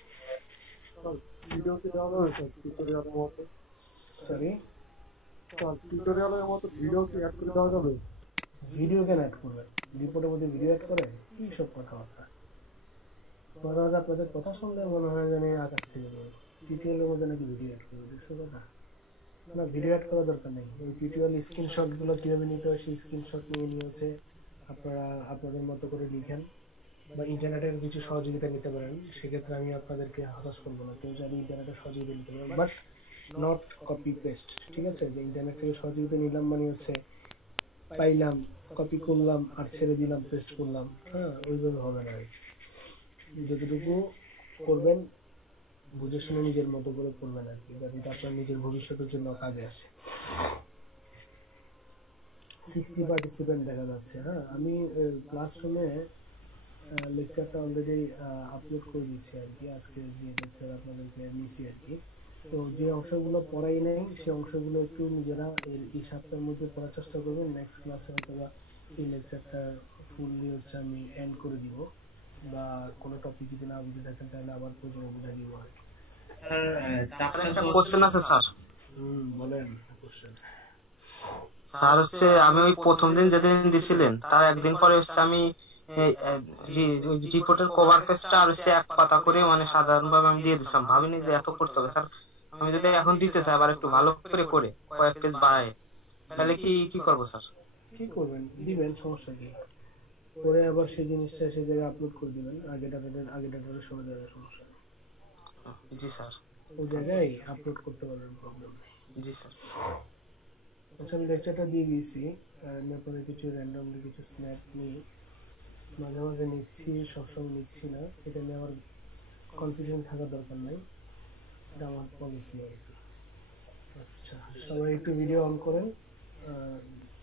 ভিডিও কি দেওয়া যাবে স্যার টিউটোরিয়ালের মতো? সরি টিউটোরিয়ালের মতো ভিডিও কি অ্যাড করে দেওয়া যাবে? ভিডিও কেন অ্যাড করবেন? রিপোর্টের মধ্যে ভিডিও অ্যাড করে কি সব কথাবার্তা? আপনাদের কথা শুনলে মনে হয় যেন আকাশ থেকে পড়ে। টিউটোরিয়ালের মধ্যে নাকি ভিডিও অ্যাড করবে, দেখছো কথা? না, ভিডিও অ্যাড করার দরকার নেই। ওই টিউটোরিয়াল স্ক্রিনশটগুলো কীভাবে নিতে হয় সেই স্ক্রিনশট নিয়ে হচ্ছে আপনারা আপনাদের মতো করে লিখেন, বা ইন্টারনেটের কিছু সহযোগিতা নিতে পারেন। সেক্ষেত্রে আমি আপনাদেরকে হতাশ করবো না, কেউ যদি ইন্টারনেটের সহযোগিতা নিতে পারেন, বাট নট কপি পেস্ট, ঠিক আছে? যে ইন্টারনেট থেকে সহযোগিতা নিলাম মানে হচ্ছে পাইলাম, কপি করলাম আর ছেড়ে দিলাম, পেস্ট করলাম, হ্যাঁ ওইভাবে হবে না। যতটুকু করবেন বুঝে শুনে নিজের মতো করে করবেন আর কি, যাতে আপনার নিজের ভবিষ্যতের জন্য কাজে আসে। 60 পার্টিসিপেন্ট দেখা যাচ্ছে। হ্যাঁ, আমি ক্লাসরুমে লেকচারটা অলরেডি আপলোড করে দিচ্ছি আর কি, আজকে যে লেকচার আপনাদেরকে নিচ্ছি আর কি। তো যে অংশগুলো পড়াই নেই সেই অংশগুলো একটু নিজেরা এই সপ্তাহের মধ্যে পড়ার চেষ্টা করবেন। নেক্সট ক্লাসে হয়তো বা এই লেকচারটা ফুললি হচ্ছে আমি এন্ড করে দিব, বা কোনো টপিক যদি না বুঝে থাকেন তাহলে আবার প্রয়োজনে বুঝে দিব আর কি। একটা কোশ্চেন আছে স্যার। বলেন কোশ্চেন। স্যার হচ্ছে আমি ওই প্রথম দিন যেদিন দিছিলেন তার একদিন পরে হচ্ছে আমি রিপোর্টের কভার পেজটা আর হচ্ছে 1 পাতা করে মানে সাধারণভাবে আমি দিয়ে দিচ্ছিলাম, ভাবিনি যে এত করতে হবে। স্যার আমি যদি এখন দিতে চাই আবার একটু ভালো করে করে কয়েক পেজ বাড়ায়, তাহলে কি করবো স্যার? কি করবেন, দিবেন, সমস্যা কি? পরে আবার সেই জিনিসটা সেই জায়গায় আপলোড করে দিবেন, আগে ডাটাটা সরে যাবে, সমস্যা নেই। জি স্যার, ওই জায়গায় আপলোড করতে পারবেন, প্রবলেম নেই। জি স্যার। আচ্ছা, আমি লেকচারটা দিয়ে দিয়েছি, আমি আপনাদের কিছু র্যান্ডমলি কিছু স্ন্যাপ নিই, মাঝে মাঝে নিচ্ছি, সবসময় নিচ্ছি না, এটা নিয়ে আমার কনফিউশন থাকার দরকার নাই, এটা আমার পলিসি আর কি। আচ্ছা, সবাই একটু ভিডিও অন করেন,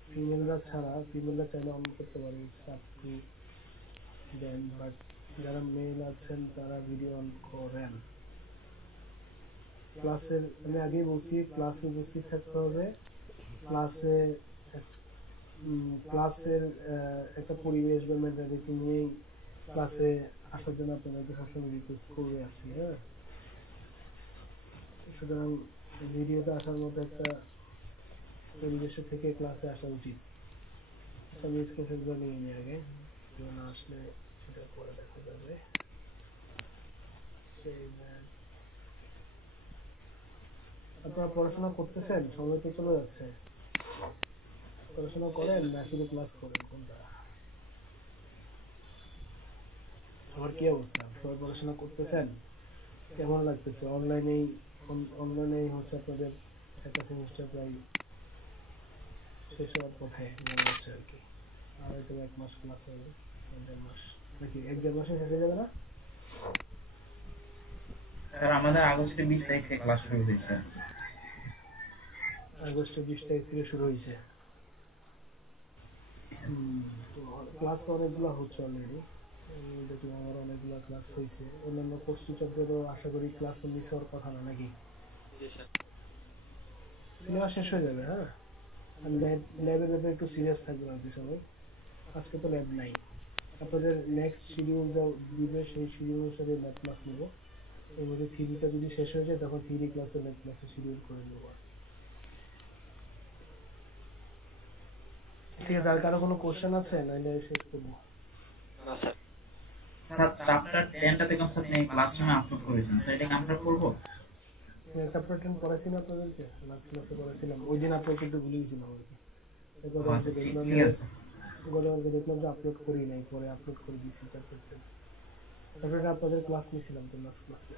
ফিমেলরা চাইলে অন করতে পারে, দেন, বাট যারা মেল আছেন তারা ভিডিও অন করেন। ক্লাসের আমি আগেই বলছি ক্লাসে উপস্থিত থাকতে হবে, ক্লাসের একটা পরিবেশ বা মেন্টালিটি নিয়েই ক্লাসে আসার জন্য আপনাদেরকে সবসময় রিকোয়েস্ট করে আসি। হ্যাঁ, সুতরাং ভিডিওতে আসার মতো একটা পরিবেশে থেকে ক্লাসে আসা উচিত। আমি স্ক্রিনশটগুলো নিয়ে নিই আগে, না আসলে সেটা পরে দেখা যাবে। আপনারা পড়াশোনা করতেছেন? সময় তো চলে যাচ্ছে, পড়াশোনা করেন না শুধু ক্লাস করেন, কোনটা? আমার কি অবস্থা? সবাই পড়াশোনা করতেছেন? কেমন লাগতেছে? অনলাইনেই হচ্ছে আপনাদের একটা সেমিস্টার প্রায় শেষ হওয়ার পথে মনে হচ্ছে আর কি, আর হয়তো 1 মাস ক্লাস হবে, 1.5 মাস। নাকি 1-1.5 মাসে শেষ হয়ে যাবে না? স্যার আমাদের আগস্টের 20 তারিখ থেকে ক্লাস শুরু হয়েছে। আগস্টের 20 তারিখ থেকে শুরু হয়েছে। তো ক্লাস তো অনেকগুলো হচ্ছে অলরেডি, দেখলাম আমার অনেকগুলো ক্লাস হয়েছে। অন্যান্য কোর্স টিচারদেরও আশা করি ক্লাস মিস হওয়ার কথা না নাকি? সিলেবাস শেষ হয়ে যাবে। হ্যাঁ, ল্যাবের ব্যাপারে একটু সিরিয়াস থাকবে আর কি সবাই। আজকে তো ল্যাব নাই, আপনাদের নেক্সট শিডিউল যা দিবে সেই শিডিউল অনুসারে ল্যাব ক্লাস নেব। এর মধ্যে থিওরিটা যদি শেষ হয়ে যায় তখন থিওরি ক্লাসে ল্যাব ক্লাসে শিডিউল করে নেব। ঠিক আছে, আর কারো কোনো কোশ্চেন আছে নাইলে শেষ করবো? স্যার চ্যাপ্টার 10টা দেখলাম স্যার আপনি ক্লাসরুমে আপলোড করেছেন, স্যার এটা কি আমরা পড়বো? চ্যাপ্টার 10 পড়াইছি না আপনাদেরকে, লাস্ট ক্লাসে পড়াইছিলাম। ওই দিন আপলোড করতে ভুলে গেছিলাম আর কি। গতকালকে দেখলাম যে আপলোড করি নাই, পরে আপলোড করে দিয়েছি চ্যাপ্টার 10। তারপরে আপনাদের ক্লাস নিয়েছিলাম তো লাস্ট ক্লাসে।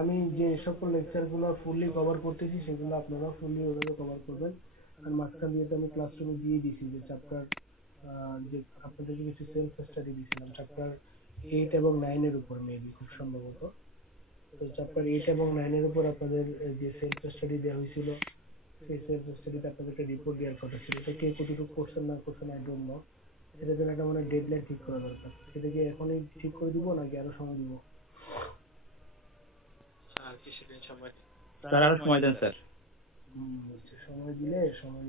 আমি যে সকল লেকচারগুলো ফুললি কভার করতেছি সেগুলো আপনারা ফুললি ওভাবে কভার করবেন। আর মাঝখান দিয়ে তো আমি ক্লাসরুমে দিয়ে দিয়েছি যে চ্যাপ্টার, যে আপনাদেরকে কিছু সেলফ স্টাডি দিয়েছিলাম চ্যাপ্টার 8 এবং 9 এর উপর, মেবি খুব সম্ভবত। তো চ্যাপ্টার 8 এবং 9 এর উপর আপনাদের যে সেলফ স্টাডি দেওয়া হয়েছিল, সেই সেলফ স্টাডিতে আপনাদেরকে রিপোর্ট দেওয়ার কথা ছিল। এটা কে কতটুকু কোশ্চেন না কোশ্চেন আই ডোন্ট নো, সেটার জন্য একটা মানে ডেডলাইন ঠিক করা দরকার। সেটা কি এখনই ঠিক করে দিব নাকি আরো সময় দিব? স্যার আরো সময় দেন স্যার। সময় দিলে সময়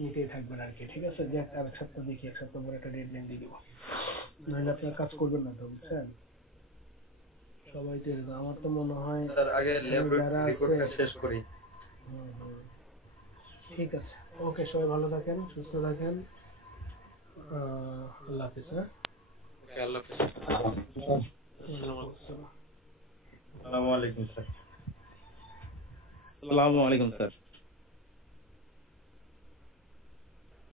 নিতেই থাকবেন আর কি। ঠিক আছে, যাক আর এক সপ্তাহ দেখি, এক সপ্তাহ পরে একটা ডেডলাইন দিয়ে দিব, নাহলে আপনারা কাজ করবেন না তো, বুঝছেন? সবাই তো এরকম। আমার তো মনে হয় স্যার আগে ল্যাব রিপোর্টটা শেষ করি। ঠিক আছে, ওকে, সবাই ভালো থাকেন, সুস্থ থাকেন। আল্লাহ হাফেজ। হ্যাঁ, আল্লাহ হাফেজ। আসসালামু আলাইকুম স্যার। আসসালামু আলাইকুম স্যার।